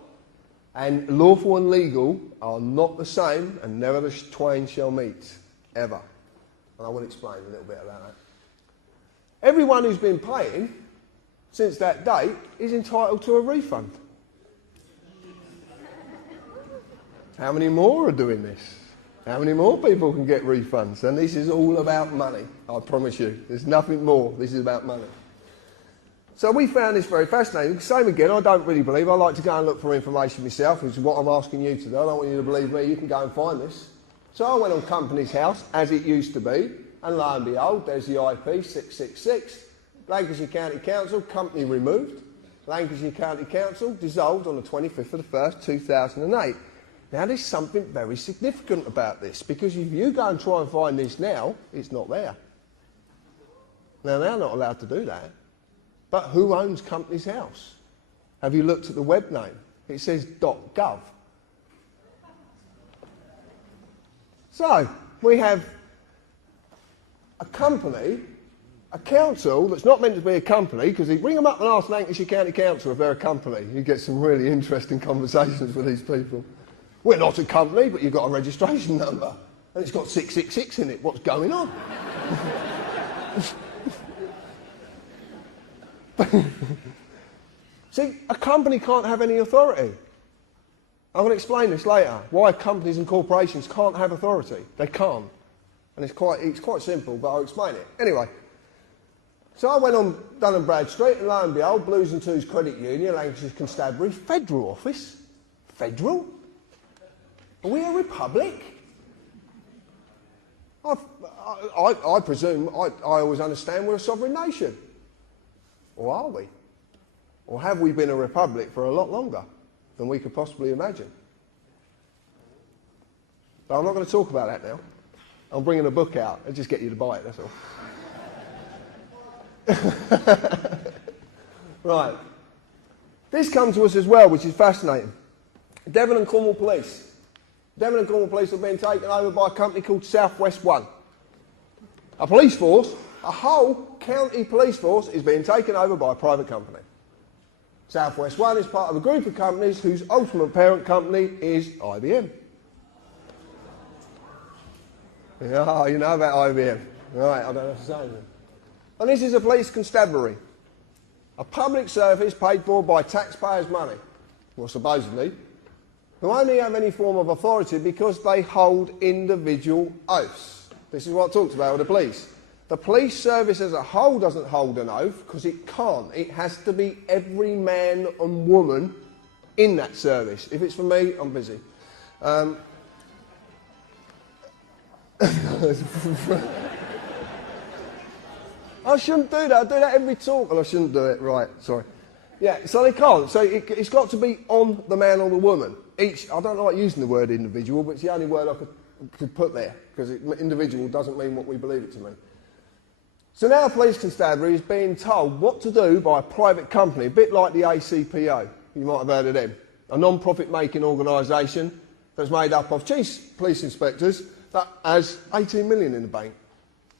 and lawful and legal are not the same, and never the twain shall meet, ever. And I will explain a little bit about that. Everyone who's been paying since that date is entitled to a refund. How many more are doing this? How many more people can get refunds? And this is all about money, I promise you. There's nothing more. This is about money. So we found this very fascinating. Same again, I don't really believe. I like to go and look for information myself, which is what I'm asking you to do. I don't want you to believe me. You can go and find this. So I went on Companies House, as it used to be, and lo and behold, there's the IP 666. Lancashire County Council, company removed. Lancashire County Council dissolved on the 25th of the 1st, 2008. Now, there's something very significant about this, because if you go and try and find this now, it's not there. Now, they're not allowed to do that. But who owns Companies House? Have you looked at the web name? It says .gov. So, we have a company, a council that's not meant to be a company, because you bring them up and ask Lancashire County Council if they're a company. You get some really interesting conversations with these people. We're not a company, but you've got a registration number. And it's got 666 in it. What's going on? See, a company can't have any authority. I'm going to explain this later, why companies and corporations can't have authority. They can't. And it's quite simple, but I'll explain it. Anyway, so I went on Dun & Bradstreet, and lo and behold, Blues and Twos Credit Union, Lancashire Constabulary, Federal Office. Federal? Are we a republic? I presume, I always understand we're a sovereign nation. Or are we? Or have we been a republic for a lot longer than we could possibly imagine? But I'm not going to talk about that now. I'm bringing a book out. I'll just get you to buy it, that's all. Right. This comes to us as well, which is fascinating. Devon and Cornwall Police. Devon and Cornwall Police have been taken over by a company called South West One. A police force, a whole county police force, is being taken over by a private company. South West One is part of a group of companies whose ultimate parent company is IBM. Oh, you know about IBM. Right, I don't have to say anything. And this is a police constabulary. A public service paid for by taxpayers' money, well, supposedly, who only have any form of authority because they hold individual oaths. This is what I talked about with the police. The police service as a whole doesn't hold an oath because it can't. It has to be every man and woman in that service. If it's for me, I'm busy. I shouldn't do that. I do that every talk, and I shouldn't do it. Right, sorry. Yeah, so they can't. So it's got to be on the man or the woman. I don't like using the word individual, but it's the only word I could put there, because individual doesn't mean what we believe it to mean. So now Police Constabulary is being told what to do by a private company, a bit like the ACPO. You might have heard of them. A non-profit making organisation that's made up of chief police inspectors that has 18 million in the bank.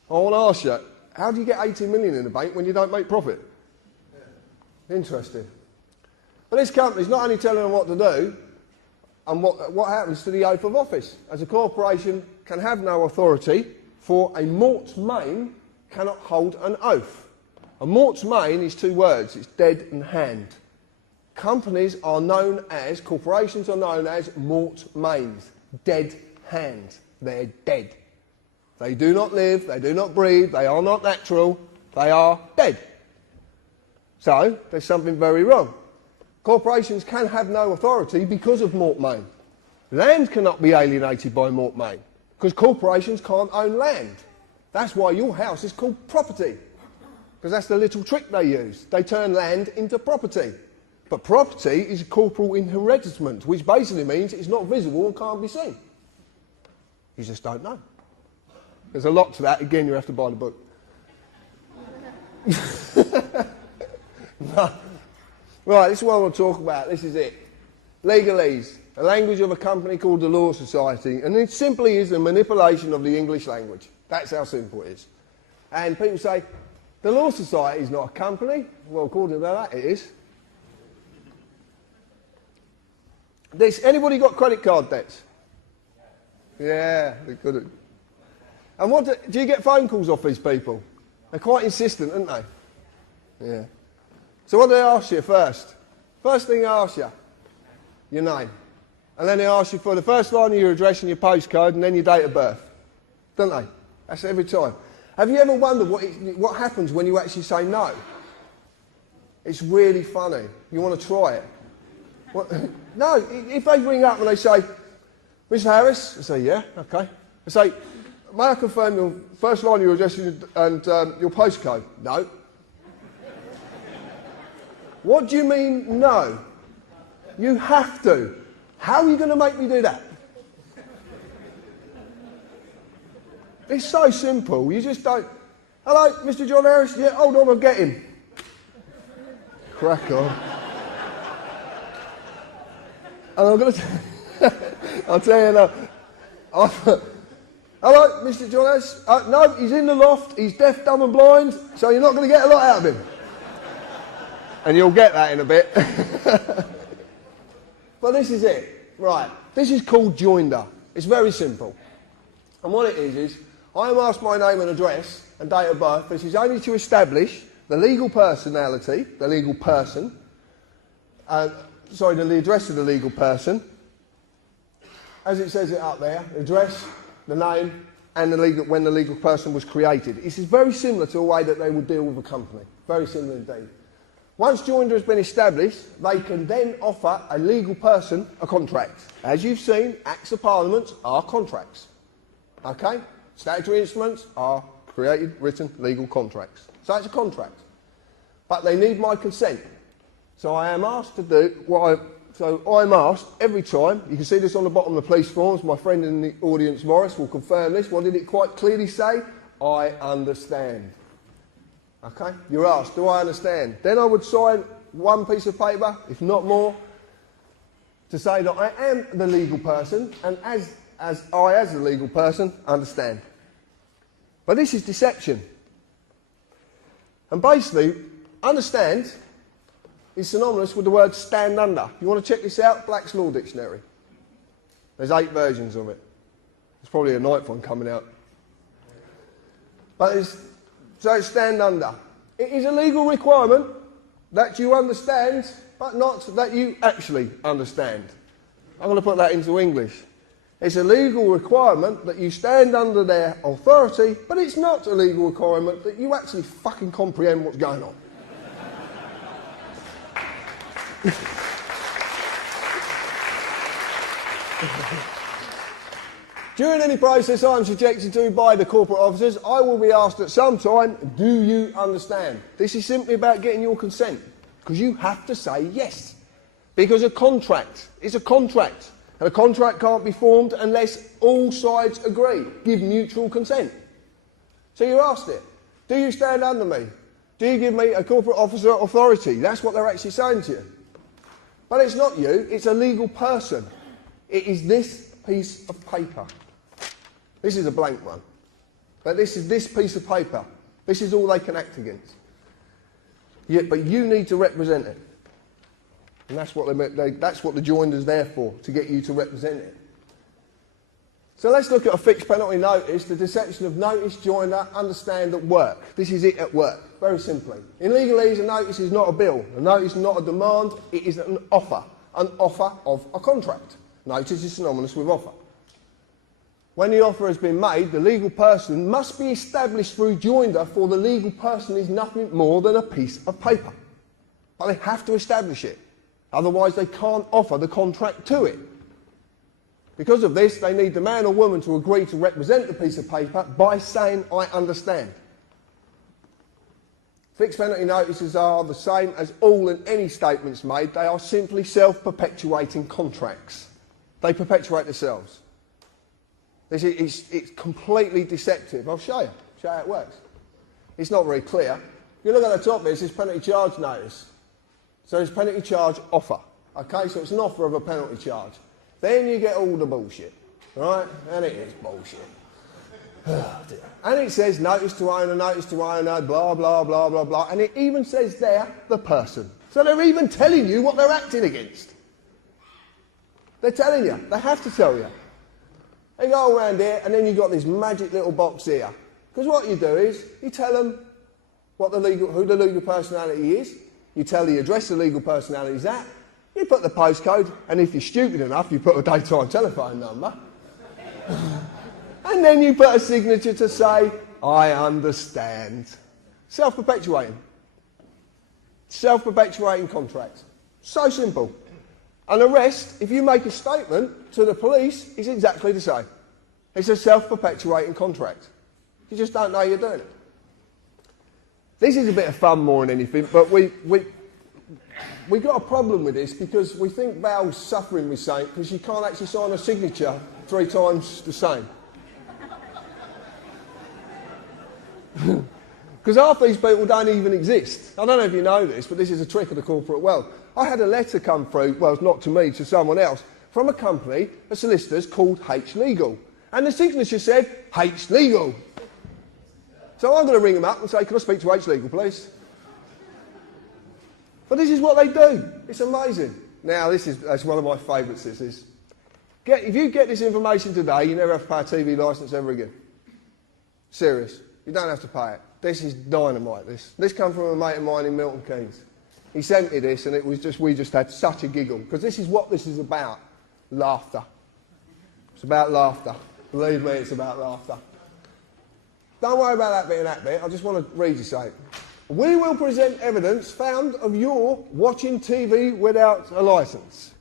I want to ask you, how do you get 18 million in the bank when you don't make profit? Yeah. Interesting. But this company's not only telling them what to do, and what happens to the oath of office. As a corporation can have no authority, for a morte main cannot hold an oath. A morte main is two words, it's dead and hand. Companies are known as, corporations are known as morte mains, dead hands. They're dead. They do not live, they do not breathe, they are not natural, they are dead. So, there's something very wrong. Corporations can have no authority because of morte main. Land cannot be alienated by morte main, because corporations can't own land. That's why your house is called property, because that's the little trick they use. They turn land into property. But property is a corporal inheritance, which basically means it's not visible and can't be seen. You just don't know. There's a lot to that. Again, you have to buy the book. No. Right, this is what I want to talk about. This is it. Legalese, a language of a company called the Law Society, and it simply is a manipulation of the English language. That's how simple it is. And people say, the Law Society is not a company. Well, according to that, it is. Anybody got credit card debts? Yeah, they couldn't. And do you get phone calls off these people? They're quite insistent, aren't they? Yeah. So what do they ask you first? First thing they ask you, your name. And then they ask you for the first line of your address and your postcode and then your date of birth. Don't they? That's every time. Have you ever wondered what happens when you actually say no? It's really funny. You want to try it. No, if they ring up and they say, Mr. Harris, I say, yeah, okay. I say, may I confirm your first line of your address and your postcode? No. What do you mean, no? You have to. How are you going to make me do that? It's so simple. You just don't. Hello, Mr. John Harris? Yeah, hold on, I'll get him. Crack on. And I'm going to... I'll tell you now. Hello, Mr. John Harris? No, he's in the loft. He's deaf, dumb and blind, so you're not going to get a lot out of him. And you'll get that in a bit. But this is it. Right. This is called joinder. It's very simple. And what it is I am asked my name and address and date of birth. This is only to establish the legal personality, the legal person, the address of the legal person, as it says it up there, the address, the name, and when the legal person was created. This is very similar to a way that they would deal with a company. Very similar indeed. Once joinder has been established, they can then offer a legal person a contract. As you've seen, Acts of Parliament are contracts. Okay? Statutory instruments are created, written, legal contracts. So it's a contract. But they need my consent. So I am asked to do so I'm asked every time, you can see this on the bottom of the police forms, my friend in the audience, Morris, will confirm this. What did it quite clearly say? I understand. Okay? You're asked, do I understand? Then I would sign one piece of paper, if not more, to say that I am the legal person, and as the legal person, understand. But this is deception. And basically, understand is synonymous with the word stand under. You want to check this out? Black's Law Dictionary. There's 8 versions of it. There's probably a 9th one coming out. But so stand under. It is a legal requirement that you understand, but not that you actually understand. I'm going to put that into English. It's a legal requirement that you stand under their authority, but it's not a legal requirement that you actually fucking comprehend what's going on. During any process I am subjected to by the corporate officers, I will be asked at some time, do you understand? This is simply about getting your consent, because you have to say yes. Because a contract is a contract, and a contract can't be formed unless all sides agree, give mutual consent. So you're asked it. Do you stand under me? Do you give me a corporate officer authority? That's what they're actually saying to you. But it's not you, it's a legal person. It is this piece of paper. This is a blank one. But this is this piece of paper. This is all they can act against. But you need to represent it. And that's what the joinder's there for, to get you to represent it. So let's look at a fixed penalty notice, the deception of notice, joinder, understand at work. This is it at work, very simply. In legalese, a notice is not a bill. A notice is not a demand, it is an offer of a contract. Notice is synonymous with offer. When the offer has been made, the legal person must be established through joinder, for the legal person is nothing more than a piece of paper. But they have to establish it. Otherwise, they can't offer the contract to it. Because of this, they need the man or woman to agree to represent the piece of paper by saying, I understand. Fixed penalty notices are the same as all and any statements made. They are simply self-perpetuating contracts. They perpetuate themselves. It's completely deceptive. I'll show you how it works. It's not very clear. If you look at the top there, it says penalty charge notice. So it's penalty charge offer. Okay, so it's an offer of a penalty charge. Then you get all the bullshit, right? And it is bullshit. And it says notice to owner, blah, blah, blah, blah, blah. And it even says there, the person. So they're even telling you what they're acting against. They're telling you. They have to tell you. They go around here, and then you've got this magic little box here. Because what you do is, you tell them who the legal personality is. You tell the address the legal personality is at. You put the postcode, and if you're stupid enough, you put a daytime telephone number. And then you put a signature to say, I understand. Self-perpetuating. Self-perpetuating contract. So simple. And the rest, if you make a statement to the police, is exactly the same. It's a self-perpetuating contract. You just don't know you're doing it. This is a bit of fun more than anything, but we got a problem with this because we think Val's suffering with something because you can't actually sign a signature 3 times the same. Because half these people don't even exist. I don't know if you know this, but this is a trick of the corporate world. I had a letter come through, well, not to me, to someone else, from a company, a solicitor's called H Legal. And the signature said, H Legal. So I'm going to ring them up and say, can I speak to H Legal, please? But this is what they do. It's amazing. Now, that's one of my favourites, this is. If you get this information today, you never have to pay a TV licence ever again. Serious. You don't have to pay it. This is dynamite, this comes from a mate of mine in Milton Keynes. He sent me this and it was just, we just had such a giggle. Because this is what this is about. Laughter. It's about laughter. Believe me, it's about laughter. Don't worry about that bit and that bit. I just want to read you something. We will present evidence found of your watching TV without a licence.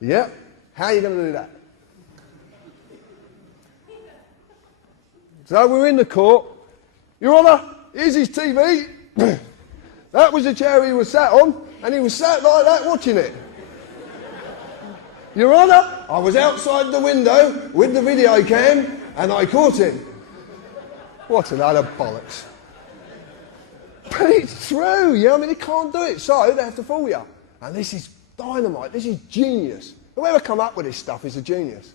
Yep. How are you going to do that? So we're in the court. Your Honour, here's his TV. That was the chair he was sat on, and he was sat like that watching it. Your Honour, I was outside the window with the video cam, and I caught him. What a load of bollocks. But it's true, you know, I mean, they can't do it, so they have to fool you. And this is dynamite, this is genius. Whoever come up with this stuff is a genius.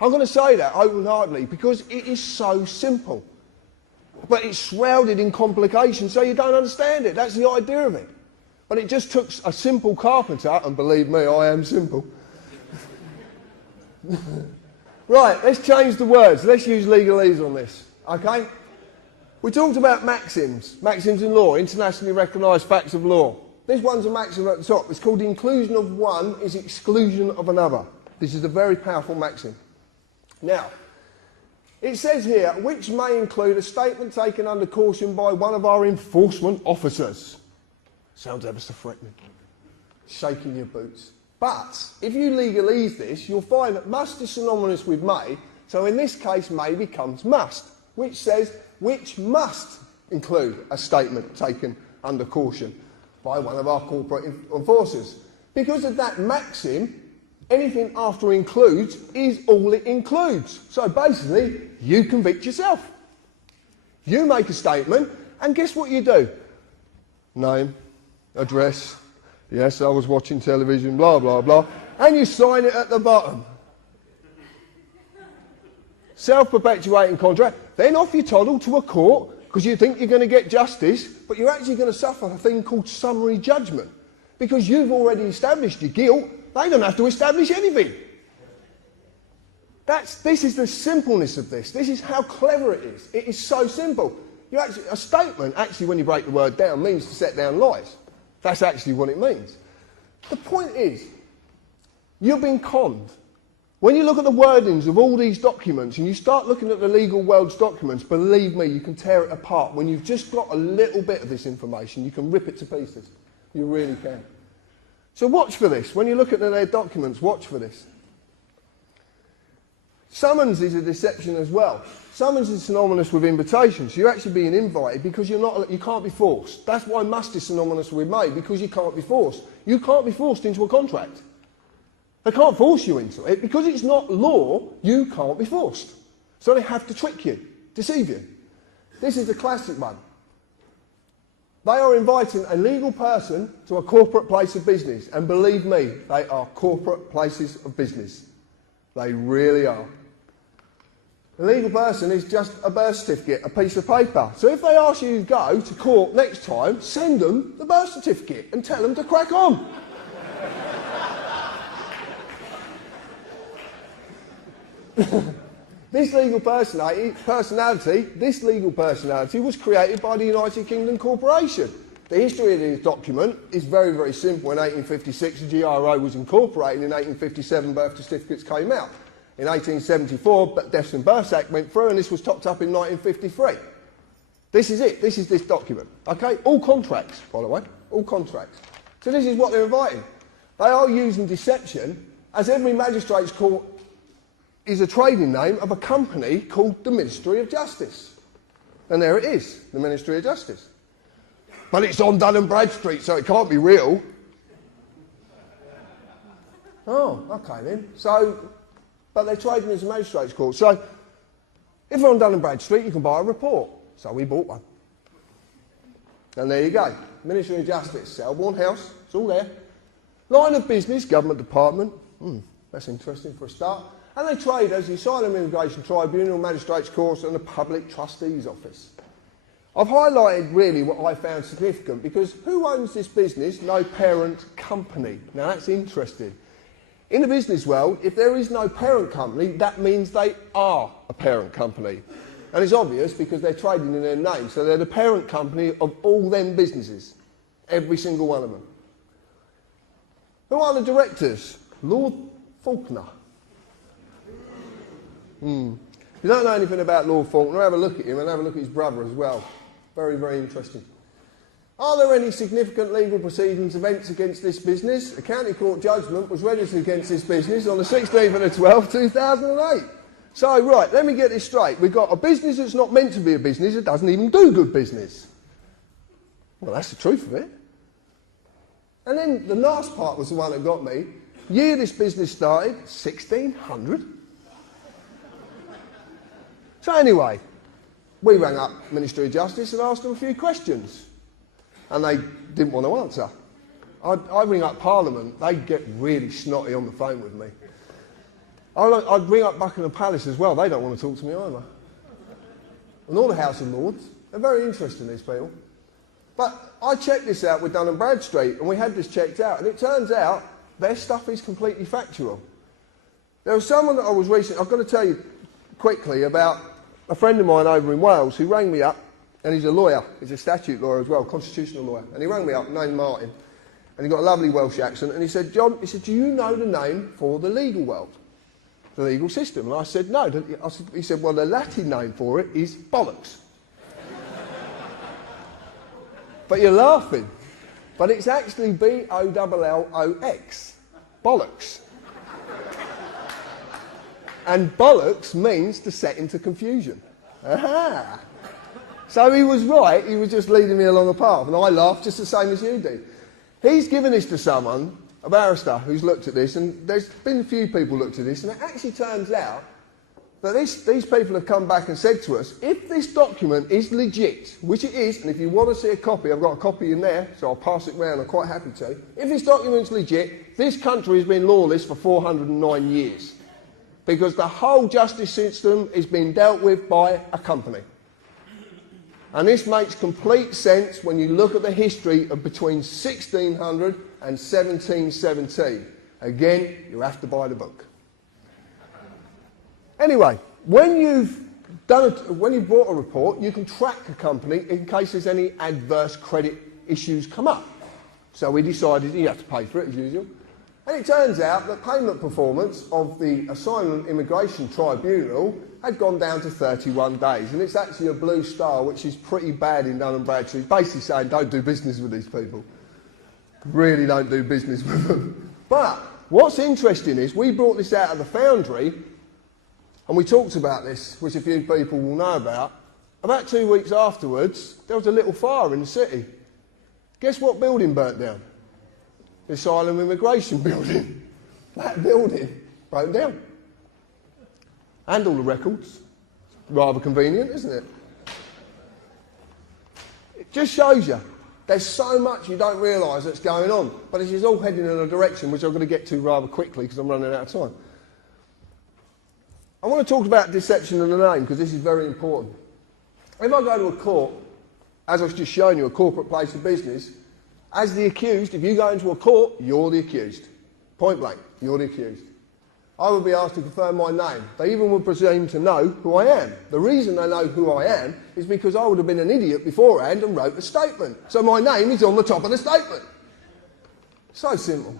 I'm going to say that open-heartedly because it is so simple. But it's shrouded in complications, so you don't understand it. That's the idea of it. But it just took a simple carpenter, and believe me, I am simple. Right, let's change the words. Let's use legalese on this, okay? We talked about maxims in law, internationally recognised facts of law. This one's a maxim at the top. It's called the inclusion of one is exclusion of another. This is a very powerful maxim. Now, it says here, which may include a statement taken under caution by one of our enforcement officers. Sounds ever so threatening. Shaking your boots. But, if you legalise this, you'll find that must is synonymous with may, so in this case may becomes must, which says, which must include a statement taken under caution by one of our corporate enforcers. Because of that maxim, anything after includes is all it includes. So basically, you convict yourself. You make a statement, and guess what you do? Name, address, yes, I was watching television, blah, blah, blah, and you sign it at the bottom. Self-perpetuating contract, then off you toddle to a court, because you think you're going to get justice, but you're actually going to suffer a thing called summary judgment, because you've already established your guilt. They don't have to establish anything. This is the simpleness of this. This is how clever it is. It is so simple. A statement, actually, when you break the word down, means to set down lies. That's actually what it means. The point is, you've been conned. When you look at the wordings of all these documents and you start looking at the legal world's documents, believe me, you can tear it apart. When you've just got a little bit of this information, you can rip it to pieces. You really can. So watch for this. When you look at their documents, watch for this. Summons is a deception as well. Summons is synonymous with invitation. So you're actually being invited because you can't be forced. That's why must is synonymous with may, because you can't be forced. You can't be forced into a contract. They can't force you into it. Because it's not law, you can't be forced. So they have to trick you, deceive you. This is the classic one. They are inviting a legal person to a corporate place of business, and believe me, they are corporate places of business. They really are. The legal person is just a birth certificate, a piece of paper. So if they ask you to go to court next time, send them the birth certificate and tell them to crack on. This legal personality was created by the United Kingdom Corporation. The history of this document is very, very simple. In 1856, the GRO was incorporated. In 1857, birth certificates came out. In 1874, Deaths and Births Act went through, and this was topped up in 1953. This is it. This is this document. Okay? All contracts, by the way. All contracts. So this is what they're inviting. They are using deception, as every magistrate's court is a trading name of a company called the Ministry of Justice. And there it is, the Ministry of Justice. But it's on Dun & Bradstreet, so it can't be real. Oh, okay then. So, but they're trading as a magistrate's court. So, if you're on Dun & Bradstreet, you can buy a report. So we bought one. And there you go. Ministry of Justice, Selborne House, it's all there. Line of business, government department. That's interesting for a start. And they trade as the Asylum Immigration Tribunal, Magistrates' Courts and the Public Trustee's Office. I've highlighted really what I found significant, because who owns this business? No parent company. Now that's interesting. In the business world, if there is no parent company, that means they are a parent company. And it's obvious because they're trading in their name. So they're the parent company of all them businesses. Every single one of them. Who are the directors? Lord Faulkner. If you don't know anything about Lord Faulkner, have a look at him and have a look at his brother as well. Very, very interesting. Are there any significant legal proceedings, events against this business? A county court judgment was registered against this business on the 16th of the 12th, 2008. So, right, let me get this straight. We've got a business that's not meant to be a business, that doesn't even do good business. Well, that's the truth of it. And then the last part was the one that got me. Year this business started, 1600. So anyway, we rang up Ministry of Justice and asked them a few questions. And they didn't want to answer. I ring up Parliament, they get really snotty on the phone with me. I'd ring up Buckingham Palace as well, they don't want to talk to me either. And all the House of Lords, they're very interesting, these people. But I checked this out with Dun & Bradstreet, and we had this checked out, and it turns out their stuff is completely factual. There was someone that I was recently, I've got to tell you quickly about a friend of mine over in Wales who rang me up, and he's a lawyer, he's a statute lawyer as well, constitutional lawyer, and he rang me up, named Martin, and he got a lovely Welsh accent, and he said, John, he said, do you know the name for the legal world, the legal system? And I said, no. He said, well, the Latin name for it is bollocks. But you're laughing, but it's actually B-O-L-L-O-X, bollocks. And bollocks means to set into confusion. Aha! So he was right, he was just leading me along a path, and I laughed just the same as you did. He's given this to someone, a barrister, who's looked at this, and there's been a few people looked at this, and it actually turns out that these people have come back and said to us, if this document is legit, which it is, and if you want to see a copy, I've got a copy in there, so I'll pass it round, I'm quite happy to. If this document's legit, this country has been lawless for 409 years. Because the whole justice system is being dealt with by a company. And this makes complete sense when you look at the history of between 1600 and 1717. Again, you have to buy the book. Anyway, when you've bought a report, you can track a company in case there's any adverse credit issues come up. So we decided you have to pay for it as usual. And it turns out that payment performance of the Asylum Immigration Tribunal had gone down to 31 days. And it's actually a blue star, which is pretty bad in Dun & Bradstreet. Basically saying, don't do business with these people. Really don't do business with them. But what's interesting is we brought this out of the Foundry, and we talked about this, which a few people will know about. About 2 weeks afterwards, there was a little fire in the city. Guess what building burnt down? The Asylum Immigration building. That building broke down. And all the records. Rather convenient, isn't it? It just shows you there's so much you don't realise that's going on, but this is all heading in a direction which I'm going to get to rather quickly because I'm running out of time. I want to talk about deception in the name because this is very important. If I go to a court, as I've just shown you, a corporate place of business, as the accused, if you go into a court, you're the accused. Point blank, you're the accused. I would be asked to confirm my name. They even would presume to know who I am. The reason they know who I am is because I would have been an idiot beforehand and wrote a statement. So my name is on the top of the statement. So simple.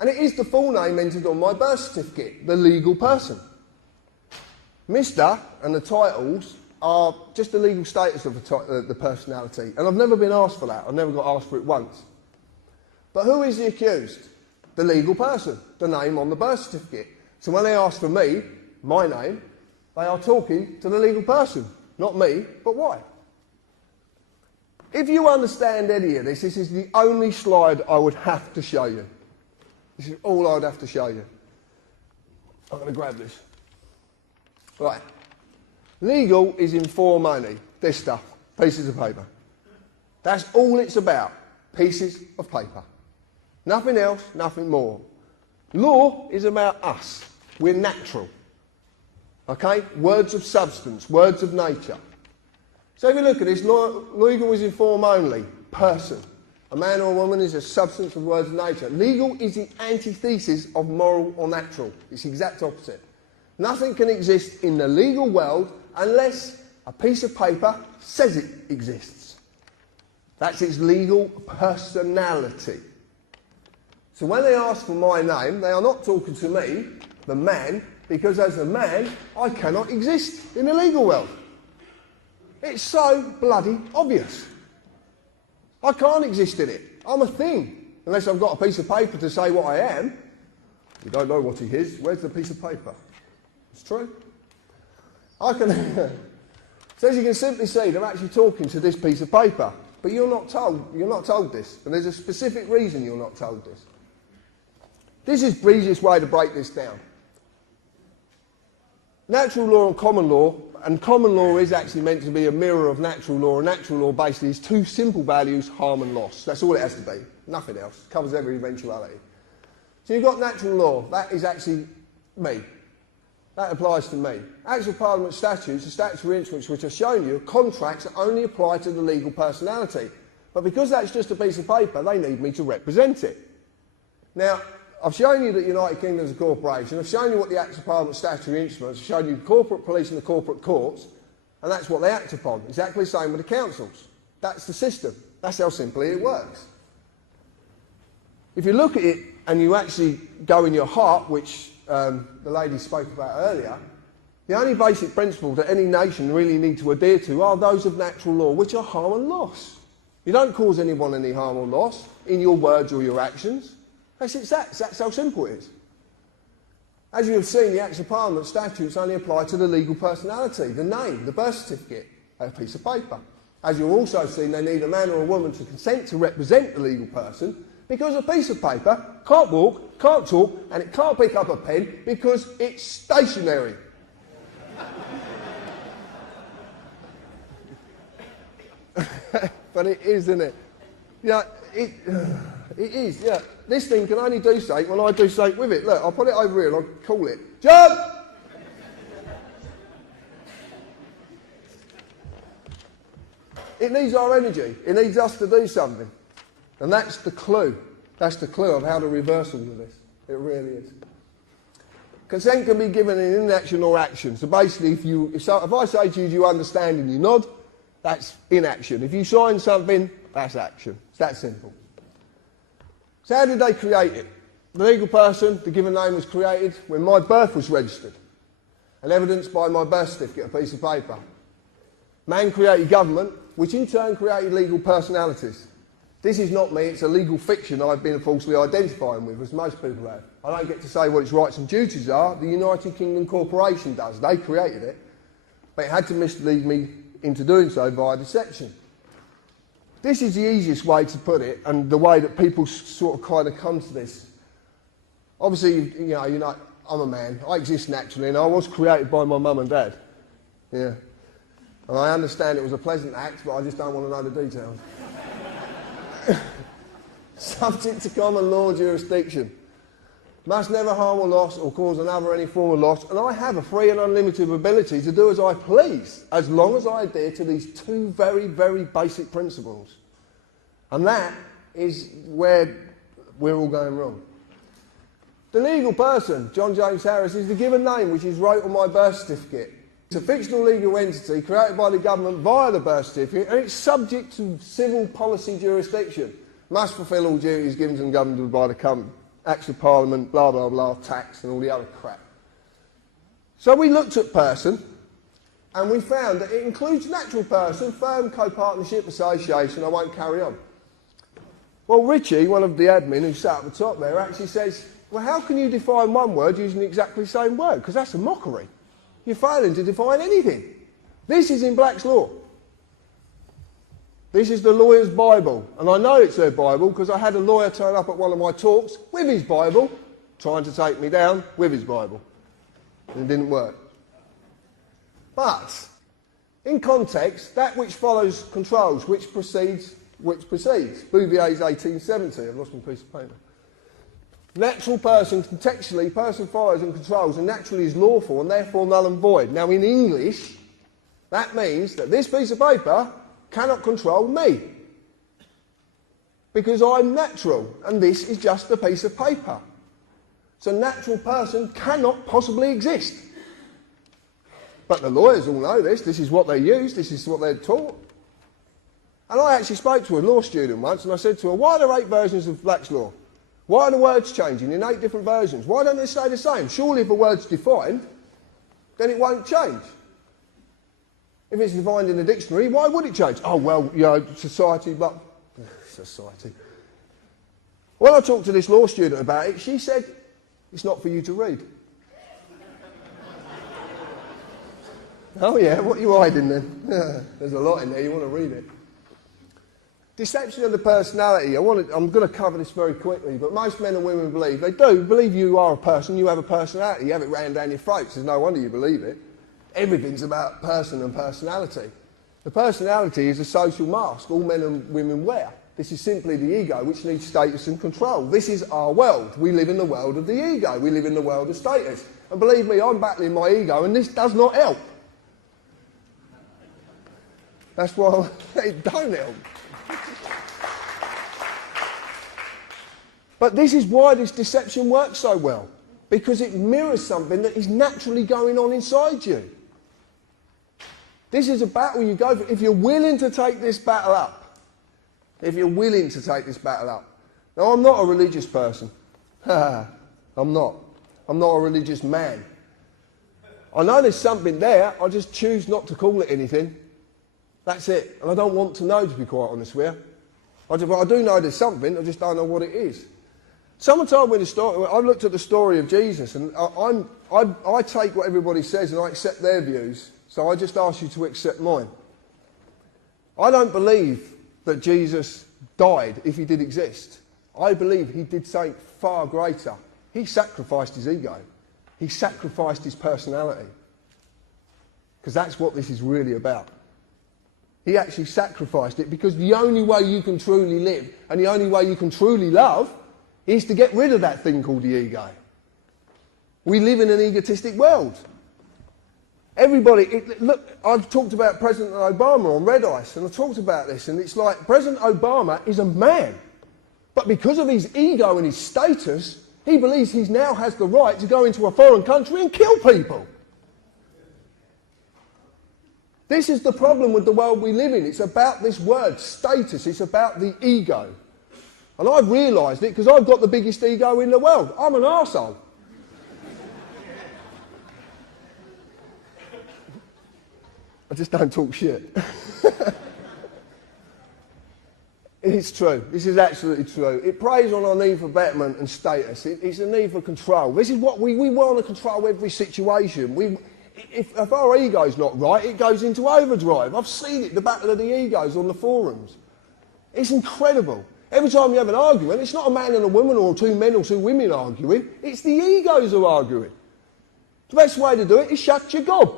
And it is the full name entered on my birth certificate, the legal person. Mr. and the titles are just the legal status of the personality. And I've never been asked for that. I've never got asked for it once. But who is the accused? The legal person, the name on the birth certificate. So when they ask for me, my name, they are talking to the legal person. Not me, but why? If you understand any of this, this is the only slide I would have to show you. This is all I would have to show you. I'm going to grab this. Right. Legal is in form only. This stuff. Pieces of paper. That's all it's about. Pieces of paper. Nothing else, nothing more. Law is about us. We're natural. Okay? Words of substance, words of nature. So if you look at this, legal is in form only. Person. A man or a woman is a substance of words of nature. Legal is the antithesis of moral or natural. It's the exact opposite. Nothing can exist in the legal world unless a piece of paper says it exists. That's its legal personality. So when they ask for my name, they are not talking to me, the man, because as a man, I cannot exist in the legal world. It's so bloody obvious. I can't exist in it. I'm a thing. Unless I've got a piece of paper to say what I am. You don't know what he is. Where's the piece of paper? It's true. I can... So as you can simply see, they're actually talking to this piece of paper. But you're not told this. And there's a specific reason you're not told this. This is the easiest way to break this down. Natural law and common law is actually meant to be a mirror of natural law, and natural law basically is two simple values, harm and loss. That's all it has to be, nothing else. It covers every eventuality. So you've got natural law, that is actually me. That applies to me. Acts of Parliament statutes, the statutory instruments which I've shown you, contracts that only apply to the legal personality. But because that's just a piece of paper, they need me to represent it. Now, I've shown you that United Kingdom is a corporation. I've shown you what the Acts of Parliament statutory instruments. I've shown you the corporate police and the corporate courts, and that's what they act upon. Exactly the same with the councils. That's the system. That's how simply it works. If you look at it and you actually go in your heart, which the lady spoke about earlier, the only basic principles that any nation really need to adhere to are those of natural law, which are harm and loss. You don't cause anyone any harm or loss in your words or your actions. That's how simple it is. As you have seen, the Acts of Parliament statutes only apply to the legal personality, the name, the birth certificate, a piece of paper. As you've also seen, they need a man or a woman to consent to represent the legal person because a piece of paper can't walk, can't talk, and it can't pick up a pen because it's stationary. But it is, isn't it? Yeah, it is, yeah. This thing can only do something when I do something with it. Look, I'll put it over here and I'll call it. Jump! It needs our energy. It needs us to do something. And that's the clue. That's the clue of how to reverse all of this. It really is. Consent can be given in inaction or action. So basically, if I say to you, do you understand, and you nod, that's inaction. If you sign something, that's action. It's that simple. So how did they create it? The legal person, the given name was created when my birth was registered and evidenced by my birth certificate, a piece of paper. Man created government, which in turn created legal personalities. This is not me, it's a legal fiction I've been falsely identifying with, as most people have. I don't get to say what its rights and duties are, the United Kingdom Corporation does. They created it, but it had to mislead me into doing so via deception. This is the easiest way to put it, and the way that people sort of kind of come to this. Obviously, you know, I'm a man. I exist naturally, and I was created by my mum and dad. Yeah. And I understand it was a pleasant act, but I just don't want to know the details. Subject to common law jurisdiction. Must never harm or loss or cause another any form of loss, and I have a free and unlimited ability to do as I please, as long as I adhere to these two very, very basic principles. And that is where we're all going wrong. The legal person, John James Harris, is the given name which is wrote on my birth certificate. It's a fictional legal entity created by the government via the birth certificate, and it's subject to civil policy jurisdiction. Must fulfil all duties given to the government by the company. Acts of Parliament, blah, blah, blah, tax and all the other crap. So we looked at person and we found that it includes natural person, firm, co-partnership, association. I won't carry on. Well, Richie, one of the admin who sat at the top there, actually says, well, how can you define one word using exactly the same word? Because that's a mockery. You're failing to define anything. This is in Black's law. This is the lawyer's Bible, and I know it's their Bible because I had a lawyer turn up at one of my talks with his Bible, trying to take me down with his Bible, and it didn't work. But, in context, that which follows controls, which precedes. Bouvier's 1870, I've lost my piece of paper. Natural person, contextually, person follows and controls, and naturally is lawful, and therefore null and void. Now, in English, that means that this piece of paper cannot control me, because I'm natural and this is just a piece of paper. So natural person cannot possibly exist. But the lawyers all know this. This is what they use. This is what they're taught. And I actually spoke to a law student once and I said to her, why are there 8 versions of Black's law? Why are the words changing in 8 different versions? Why don't they stay the same? Surely if a word's defined, then it won't change. If it's defined in a dictionary, why would it change? Oh, well, you know, society, but... Society. When I talked to this law student about it, she said, it's not for you to read. Oh, yeah, what are you hiding then? There's a lot in there, you want to read it. Deception of the personality. I'm going to cover this very quickly, but most men and women believe, they do believe you are a person, you have a personality, you have it rammed down your throats. There's no wonder you believe it. Everything's about person and personality. The personality is a social mask all men and women wear. This is simply the ego, which needs status and control. This is our world. We live in the world of the ego. We live in the world of status. And believe me, I'm battling my ego, and this does not help. That's why it don't help. But this is why this deception works so well. Because it mirrors something that is naturally going on inside you. This is a battle you go for. If you're willing to take this battle up, if you're willing to take this battle up. Now, I'm not a religious person. I'm not. I'm not a religious man. I know there's something there, I just choose not to call it anything. That's it. And I don't want to know, to be quite honest with you. I do know there's something, I just don't know what it is. Someone told me the story. I looked at the story of Jesus, and I take what everybody says and I accept their views. So I just ask you to accept mine. I don't believe that Jesus died if he did exist. I believe he did something far greater. He sacrificed his ego. He sacrificed his personality. Because that's what this is really about. He actually sacrificed it, because the only way you can truly live and the only way you can truly love is to get rid of that thing called the ego. We live in an egotistic world. Everybody, look, I've talked about President Obama on Red Ice, and I talked about this, and it's like President Obama is a man, but because of his ego and his status, he believes he now has the right to go into a foreign country and kill people. This is the problem with the world we live in. It's about this word, status. It's about the ego. And I've realised it because I've got the biggest ego in the world. I'm an arsehole. I just don't talk shit. It's true. This is absolutely true. It preys on our need for betterment and status. It's a need for control. This is what we want to control every situation. If our ego's not right, it goes into overdrive. I've seen it, the battle of the egos on the forums. It's incredible. Every time you have an argument, it's not a man and a woman or 2 men or 2 women arguing. It's the egos who are arguing. The best way to do it is shut your gob.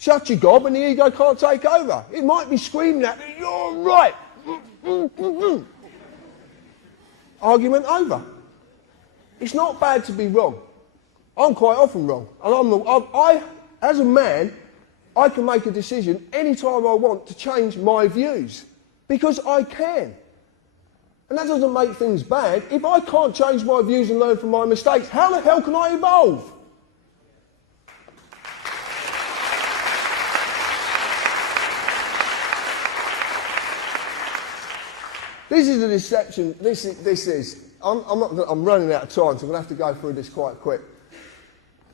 Shut your gob and the ego can't take over. It might be screaming at me, you're right. Argument over. It's not bad to be wrong. I'm quite often wrong. And as a man, I can make a decision any time I want to change my views. Because I can. And that doesn't make things bad. If I can't change my views and learn from my mistakes, how the hell can I evolve? This is a deception. I'm running out of time, so I'm going to have to go through this quite quick.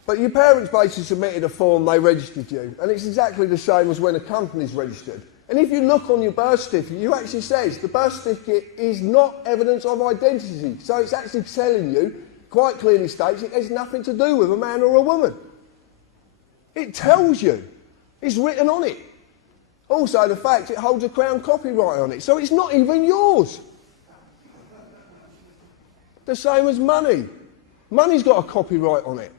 But your parents basically submitted a form, they registered you, and it's exactly the same as when a company's registered. And if you look on your birth certificate, you actually says the birth certificate is not evidence of identity. So it's actually telling you, quite clearly states, it has nothing to do with a man or a woman. It tells you. It's written on it. Also, the fact it holds a Crown copyright on it, so it's not even yours. The same as money. Money's got a copyright on it.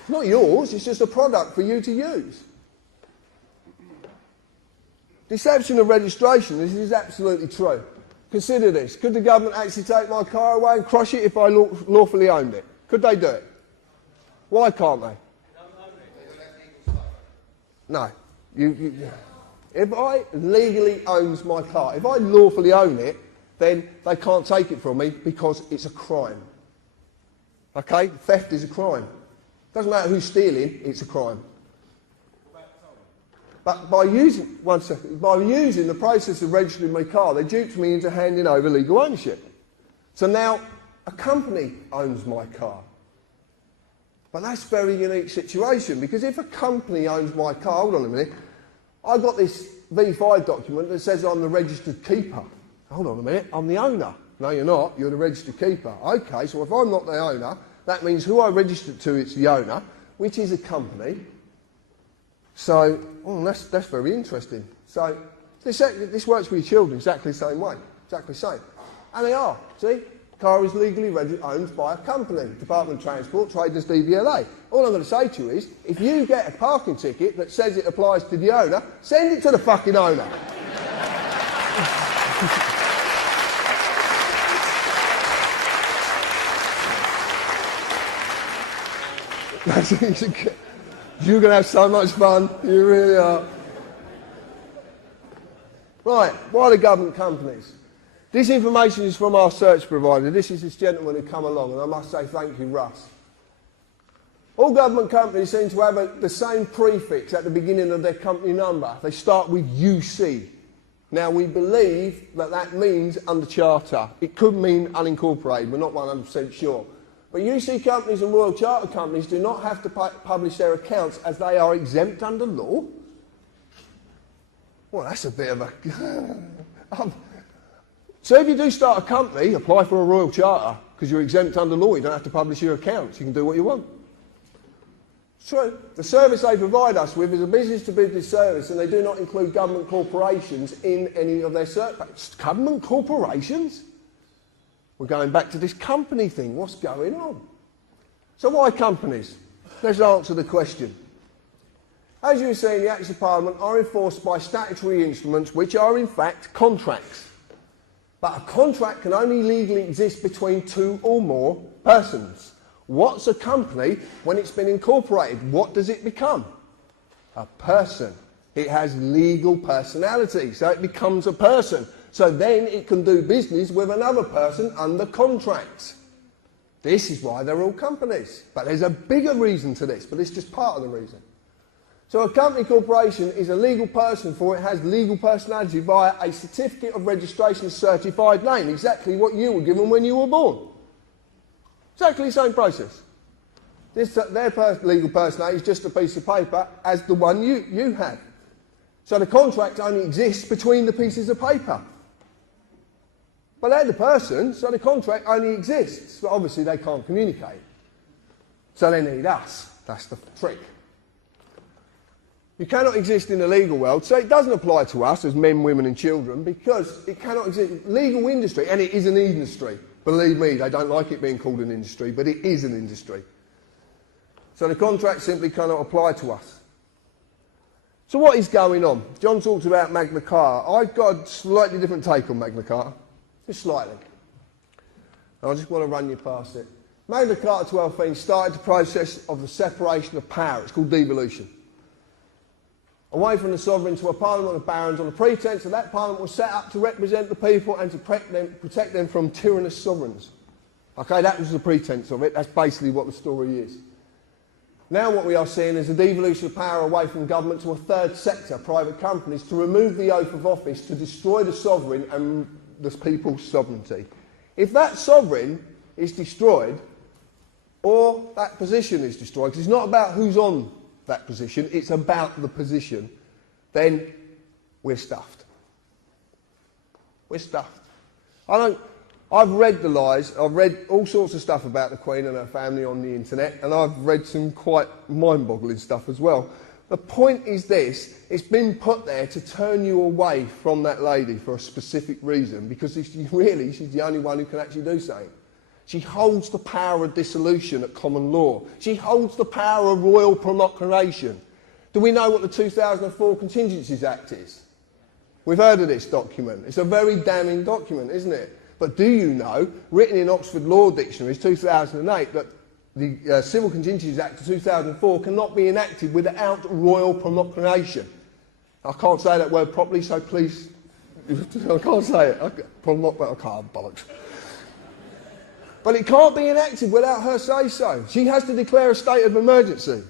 It's not yours, it's just a product for you to use. Deception of registration, this is absolutely true. Consider this. Could the government actually take my car away and crush it if I lawfully owned it? Could they do it? Why can't they? No. If I legally owns my car, if I lawfully own it, then they can't take it from me because it's a crime. Okay? Theft is a crime. Doesn't matter who's stealing, it's a crime. But by using the process of registering my car, they duped me into handing over legal ownership. So now a company owns my car. But that's a very unique situation, because if a company owns my car, hold on a minute, I got this V5 document that says I'm the registered keeper. Hold on a minute, I'm the owner. No, you're not, you're the registered keeper. Okay, so if I'm not the owner, that means who I registered to is the owner, which is a company. So, that's very interesting. So, this works with your children exactly the same way, exactly the same. And they are, see? Car is legally owned by a company, Department of Transport, Traders DVLA. All I'm going to say to you is, if you get a parking ticket that says it applies to the owner, send it to the fucking owner. You're going to have so much fun, you really are. Right, why the government companies? This information is from our search provider. This is this gentleman who come along, and I must say thank you, Russ. All government companies seem to have the same prefix at the beginning of their company number. They start with UC. Now, we believe that that means under charter. It could mean unincorporated. We're not 100% sure. But UC companies and Royal Charter companies do not have to publish their accounts as they are exempt under law. Well, that's a bit of a... So if you do start a company, apply for a Royal Charter, because you're exempt under law, you don't have to publish your accounts, you can do what you want. True. The service they provide us with is a business-to-business service, and they do not include government corporations in any of their search. Government corporations? We're going back to this company thing. What's going on? So why companies? Let's answer the question. As you see, the Acts of Parliament are enforced by statutory instruments which are in fact contracts. But a contract can only legally exist between two or more persons. What's a company when it's been incorporated? What does it become? A person. It has legal personality, so it becomes a person. So then it can do business with another person under contract. This is why they're all companies. But there's a bigger reason to this, but it's just part of the reason. So a company corporation is a legal person, for it has legal personality via a certificate of registration certified name, exactly what you were given when you were born. Exactly the same process. Their legal personality is just a piece of paper as the one you have. So the contract only exists between the pieces of paper. But they're the person, so the contract only exists. But obviously they can't communicate. So they need us. That's the trick. You cannot exist in the legal world, so it doesn't apply to us as men, women and children, because it cannot exist. Legal industry, and it is an industry. Believe me, they don't like it being called an industry, but it is an industry. So the contract simply cannot apply to us. So what is going on? John talks about Magna Carta. I've got a slightly different take on Magna Carta, just slightly. And I just want to run you past it. Magna Carta 1215 started the process of the separation of power. It's called devolution. Away from the sovereign to a parliament of barons on the pretence that that parliament was set up to represent the people and to protect them from tyrannous sovereigns. Okay, that was the pretence of it. That's basically what the story is. Now what we are seeing is a devolution of power away from government to a third sector, private companies, to remove the oath of office, to destroy the sovereign and the people's sovereignty. If that sovereign is destroyed, or that position is destroyed, because it's not about who's on that position, it's about the position, then we're stuffed. We're stuffed. I've read the lies, I've read all sorts of stuff about the Queen and her family on the internet, and I've read some quite mind-boggling stuff as well. The point is this: it's been put there to turn you away from that lady for a specific reason, because she's the only one who can actually do something. She holds the power of dissolution at common law. She holds the power of royal proclamation. Do we know what the 2004 Contingencies Act is? We've heard of this document. It's a very damning document, isn't it? But do you know, written in Oxford Law Dictionaries 2008, that the Civil Contingencies Act of 2004 cannot be enacted without royal proclamation? I can't say that word properly, so please, I can't say it. I can't, bollocks. But it can't be enacted without her say-so. She has to declare a state of emergency.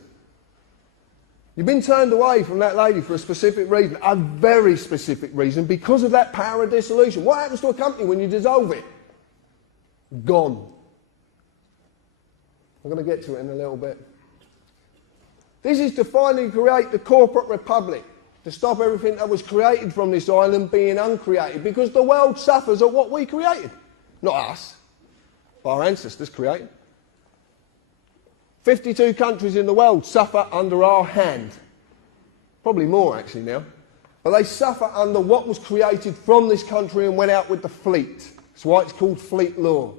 You've been turned away from that lady for a specific reason, a very specific reason, because of that power of dissolution. What happens to a company when you dissolve it? Gone. I'm going to get to it in a little bit. This is to finally create the corporate republic, to stop everything that was created from this island being uncreated, because the world suffers at what we created. Not us, but our ancestors created. 52 countries in the world suffer under our hand. Probably more actually now. But they suffer under what was created from this country and went out with the fleet. That's why it's called fleet law.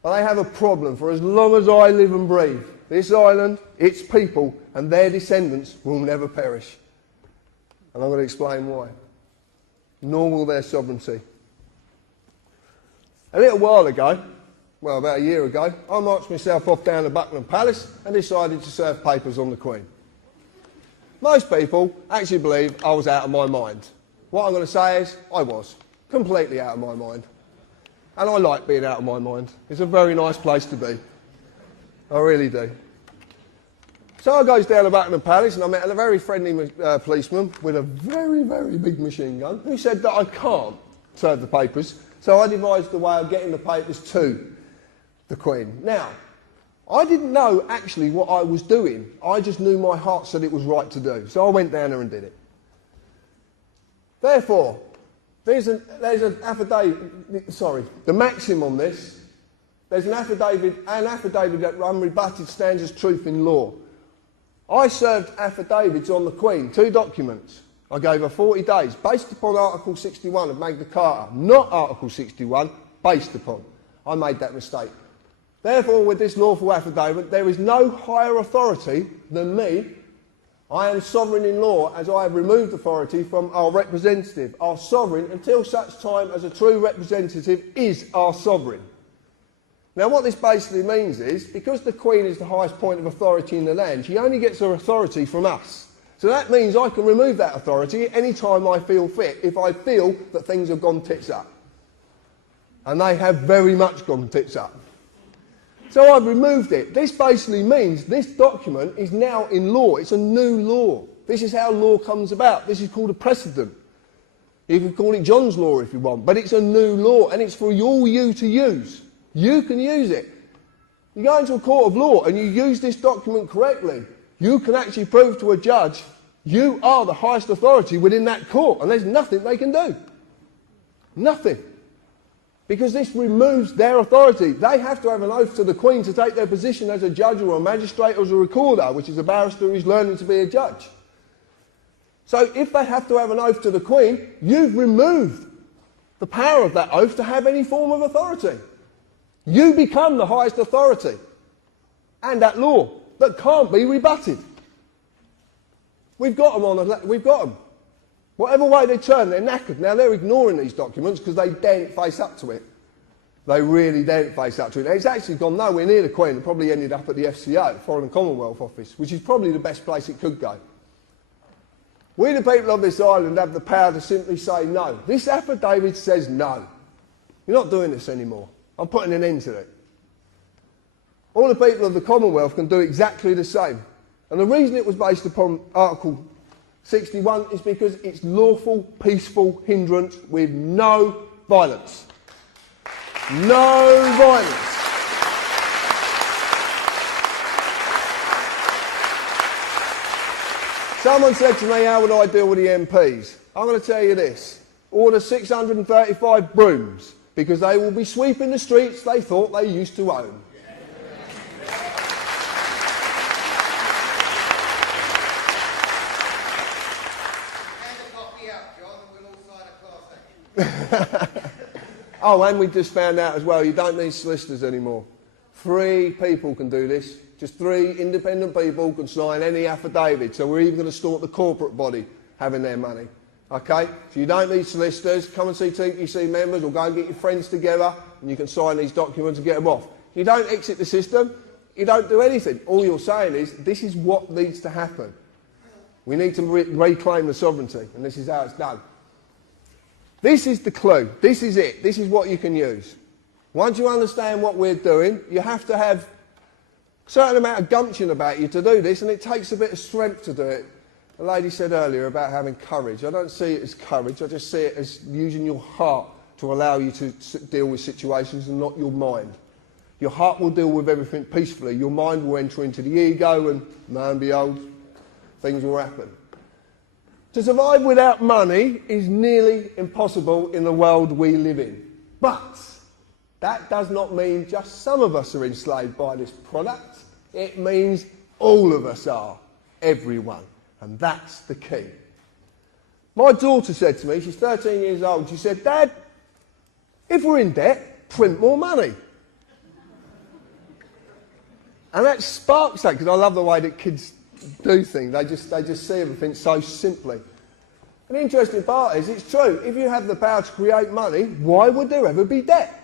But they have a problem. For as long as I live and breathe, this island, its people and their descendants will never perish. And I'm going to explain why. Nor will their sovereignty. A little while ago, well, about a year ago, I marched myself off down to Buckingham Palace and decided to serve papers on the Queen. Most people actually believe I was out of my mind. What I'm going to say is, I was. Completely out of my mind. And I like being out of my mind. It's a very nice place to be. I really do. So I goes down to Buckingham Palace and I met a very friendly policeman with a very, very big machine gun who said that I can't serve the papers. So I devised a way of getting the papers to the Queen. Now, I didn't know actually what I was doing. I just knew my heart said it was right to do. So I went down there and did it. Therefore, there's an affidavit, the maxim on this, there's an affidavit that unrebutted stands as truth in law. I served affidavits on the Queen, 2 documents. I gave her 40 days, based upon Article 61 of Magna Carta, not Article 61, based upon. I made that mistake. Therefore, with this lawful affidavit, there is no higher authority than me. I am sovereign in law, as I have removed authority from our representative, our sovereign, until such time as a true representative is our sovereign. Now, what this basically means is, because the Queen is the highest point of authority in the land, she only gets her authority from us. So that means I can remove that authority any time I feel fit, if I feel that things have gone tits up. And they have very much gone tits up. So I've removed it. This basically means this document is now in law. It's a new law. This is how law comes about. This is called a precedent. You can call it John's law if you want, but it's a new law and it's for all you to use. You can use it. You go into a court of law and you use this document correctly, you can actually prove to a judge you are the highest authority within that court, and there's nothing they can do. Nothing. Because this removes their authority. They have to have an oath to the Queen to take their position as a judge or a magistrate or as a recorder, which is a barrister who's learning to be a judge. So if they have to have an oath to the Queen, you've removed the power of that oath to have any form of authority. You become the highest authority and that law that can't be rebutted. We've got them we've got them. Whatever way they turn, they're knackered. Now, they're ignoring these documents because they daren't face up to it. They really daren't face up to it. It's actually gone nowhere near the Queen. It probably ended up at the FCO, Foreign and Commonwealth Office, which is probably the best place it could go. We, the people of this island, have the power to simply say no. This affidavit says no. You're not doing this anymore. I'm putting an end to it. All the people of the Commonwealth can do exactly the same. And the reason it was based upon Article 61 is because it's lawful, peaceful hindrance with no violence. No violence. Someone said to me, how would I deal with the MPs? I'm going to tell you this. Order 635 brooms, because they will be sweeping the streets they thought they used to own. Oh, and we just found out as well, you don't need solicitors anymore. 3 people can do this. Just 3 independent people can sign any affidavit. So we're even going to stop the corporate body having their money. Okay? So you don't need solicitors. Come and see TPC members, or go and get your friends together and you can sign these documents and get them off. You don't exit the system. You don't do anything. All you're saying is, this is what needs to happen. We need to reclaim the sovereignty, and this is how it's done. This is the clue. This is it. This is what you can use. Once you understand what we're doing, you have to have a certain amount of gumption about you to do this, and it takes a bit of strength to do it. The lady said earlier about having courage. I don't see it as courage. I just see it as using your heart to allow you to deal with situations and not your mind. Your heart will deal with everything peacefully. Your mind will enter into the ego, and lo and behold, things will happen. To survive without money is nearly impossible in the world we live in. But that does not mean just some of us are enslaved by this product. It means all of us are. Everyone. And that's the key. My daughter said to me, she's 13 years old, she said, Dad, if we're in debt, print more money. And that sparks that, because I love the way that kids do things. They just see everything so simply. And the interesting part is, it's true. If you have the power to create money, why would there ever be debt?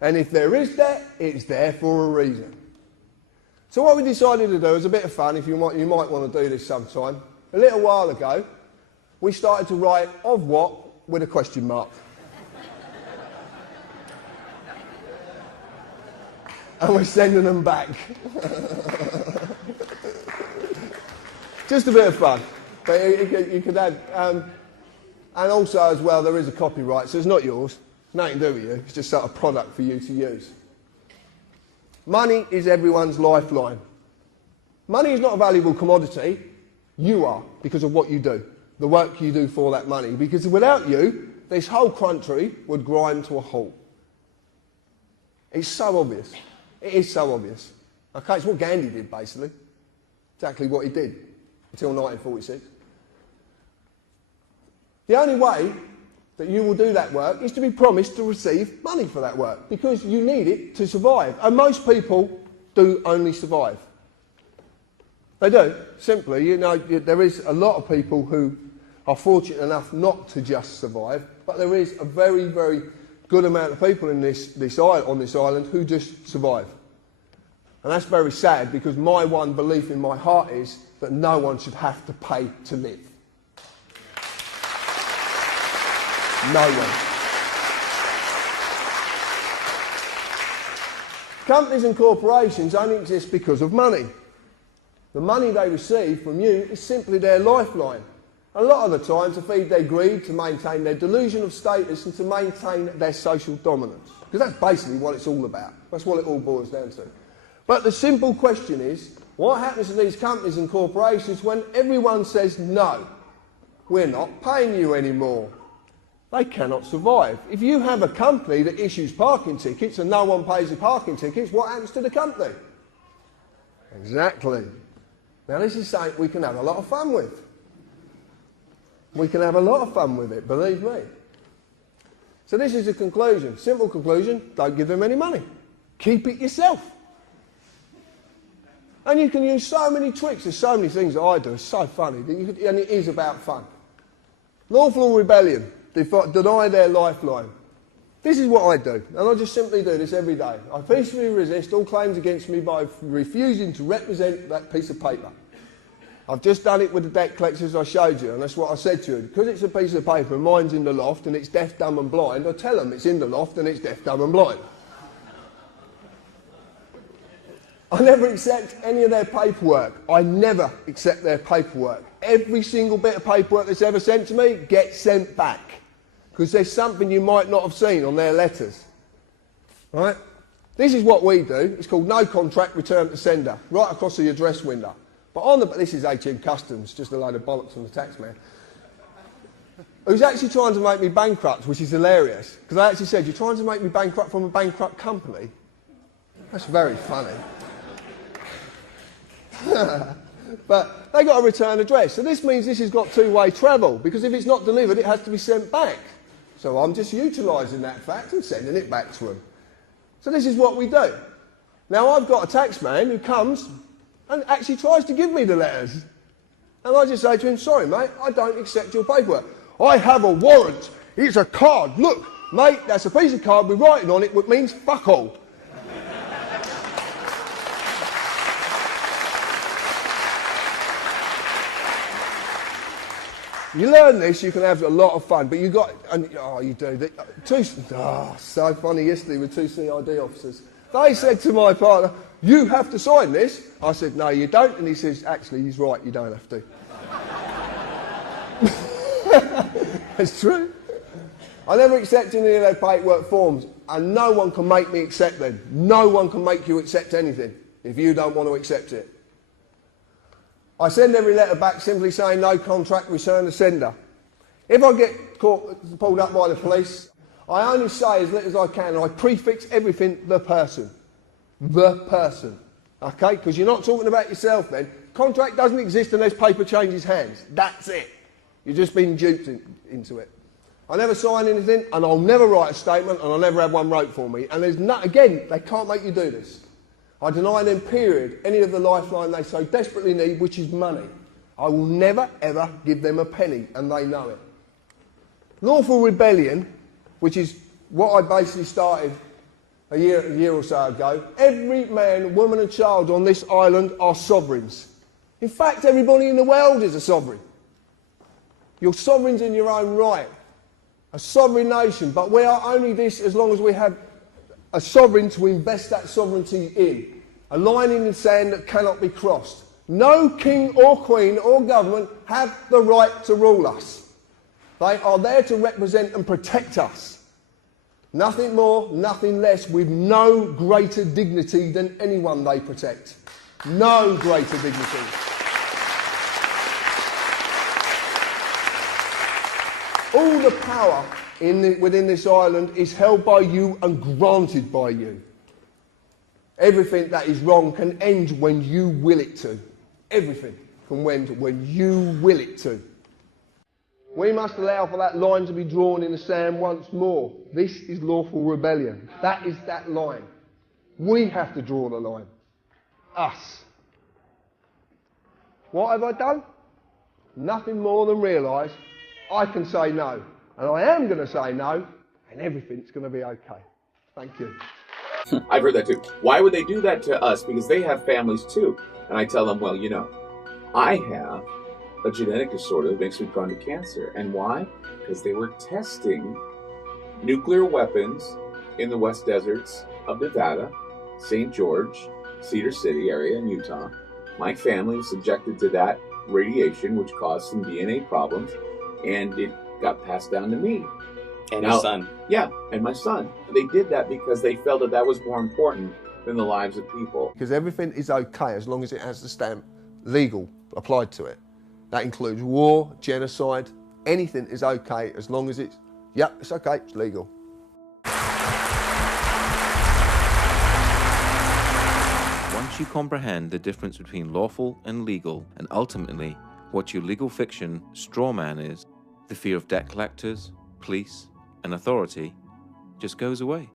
And if there is debt, it's there for a reason. So what we decided to do as a bit of fun, if you might want to do this sometime, a little while ago, we started to write of what with a question mark. And we're sending them back. Just a bit of fun. But you could add, and also as well, there is a copyright, so it's not yours. It's nothing to do with you. It's just sort of product for you to use. Money is everyone's lifeline. Money is not a valuable commodity. You are, because of what you do, the work you do for that money. Because without you, this whole country would grind to a halt. It's so obvious. It is so obvious. Okay, it's what Gandhi did, basically. Exactly what he did until 1946. The only way that you will do that work is to be promised to receive money for that work, because you need it to survive. And most people do only survive. They do, simply. You know, there is a lot of people who are fortunate enough not to just survive, but there is a very, very good amount of people in on this island who just survive. And that's very sad, because my one belief in my heart is that no one should have to pay to live. No one. Companies and corporations only exist because of money. The money they receive from you is simply their lifeline. A lot of the time to feed their greed, to maintain their delusion of status, and to maintain their social dominance. Because that's basically what it's all about. That's what it all boils down to. But the simple question is, what happens to these companies and corporations when everyone says, no, we're not paying you anymore? They cannot survive. If you have a company that issues parking tickets and no one pays the parking tickets, what happens to the company? Exactly. Now this is something we can have a lot of fun with. We can have a lot of fun with it, believe me. So this is the conclusion. Simple conclusion, don't give them any money. Keep it yourself. And you can use so many tricks. There's so many things that I do. It's so funny. And it is about fun. Lawful rebellion. Deny their lifeline. This is what I do. And I just simply do this every day. I peacefully resist all claims against me by refusing to represent that piece of paper. I've just done it with the debt collectors I showed you, and that's what I said to you. Because it's a piece of paper and mine's in the loft and it's deaf, dumb and blind, I tell them it's in the loft and it's deaf, dumb and blind. I never accept any of their paperwork. I never accept their paperwork. Every single bit of paperwork that's ever sent to me gets sent back. Because there's something you might not have seen on their letters. Right? This is what we do. It's called no contract, return to sender. Right across the address window. But this is HM Customs, just a load of bollocks from the tax man. Who's actually trying to make me bankrupt, which is hilarious. Because I actually said, you're trying to make me bankrupt from a bankrupt company? That's very funny. But they got a return address. So this means this has got two-way travel. Because if it's not delivered, it has to be sent back. So I'm just utilising that fact and sending it back to them. So this is what we do. Now I've got a tax man who comes and actually tries to give me the letters. And I just say to him, sorry mate, I don't accept your paperwork. I have a warrant. It's a card. Look, mate, that's a piece of card with writing on it which means fuck all. You learn this, you can have a lot of fun, but you got, you do. So funny yesterday with two CID officers. They said to my partner, you have to sign this. I said, no, you don't. And he says, actually, he's right, you don't have to. It's true. I never accept any of their paperwork forms, and no one can make me accept them. No one can make you accept anything if you don't want to accept it. I send every letter back simply saying no contract, return to sender. If I get pulled up by the police, I only say as little as I can, and I prefix everything the person. The person. Okay? Because you're not talking about yourself then. Contract doesn't exist unless paper changes hands. That's it. You've just been duped into it. I never sign anything, and I'll never write a statement, and I'll never have one wrote for me. And there's again, they can't make you do this. I deny them, period, any of the lifeline they so desperately need, which is money. I will never, ever give them a penny, and they know it. Lawful rebellion, which is what I basically started a year or so ago. Every man, woman and child on this island are sovereigns. In fact, everybody in the world is a sovereign. You're sovereigns in your own right. A sovereign nation, but we are only this as long as we have a sovereign to invest that sovereignty in. A line in the sand that cannot be crossed. No king or queen or government have the right to rule us. They are there to represent and protect us. Nothing more, nothing less, with no greater dignity than anyone they protect. No greater dignity. All the power within this island is held by you and granted by you. Everything that is wrong can end when you will it to. Everything can end when you will it to. We must allow for that line to be drawn in the sand once more. This is lawful rebellion. That is that line. We have to draw the line. Us. What have I done? Nothing more than realise I can say no. And I am going to say no, and everything's going to be okay. Thank you. I've heard that too. Why would they do that to us? Because they have families too. And I tell them, well, you know, I have a genetic disorder that makes me prone to cancer. And why? Because they were testing nuclear weapons in the West Deserts of Nevada, St. George, Cedar City area in Utah. My family was subjected to that radiation, which caused some DNA problems, and it got passed down to me. And your son. Yeah, and my son. They did that because they felt that was more important than the lives of people. Because everything is okay as long as it has the stamp legal applied to it. That includes war, genocide, anything is okay as long as it's, yep, it's okay, it's legal. Once you comprehend the difference between lawful and legal, and ultimately what your legal fiction straw man is, the fear of debt collectors, police, and authority just goes away.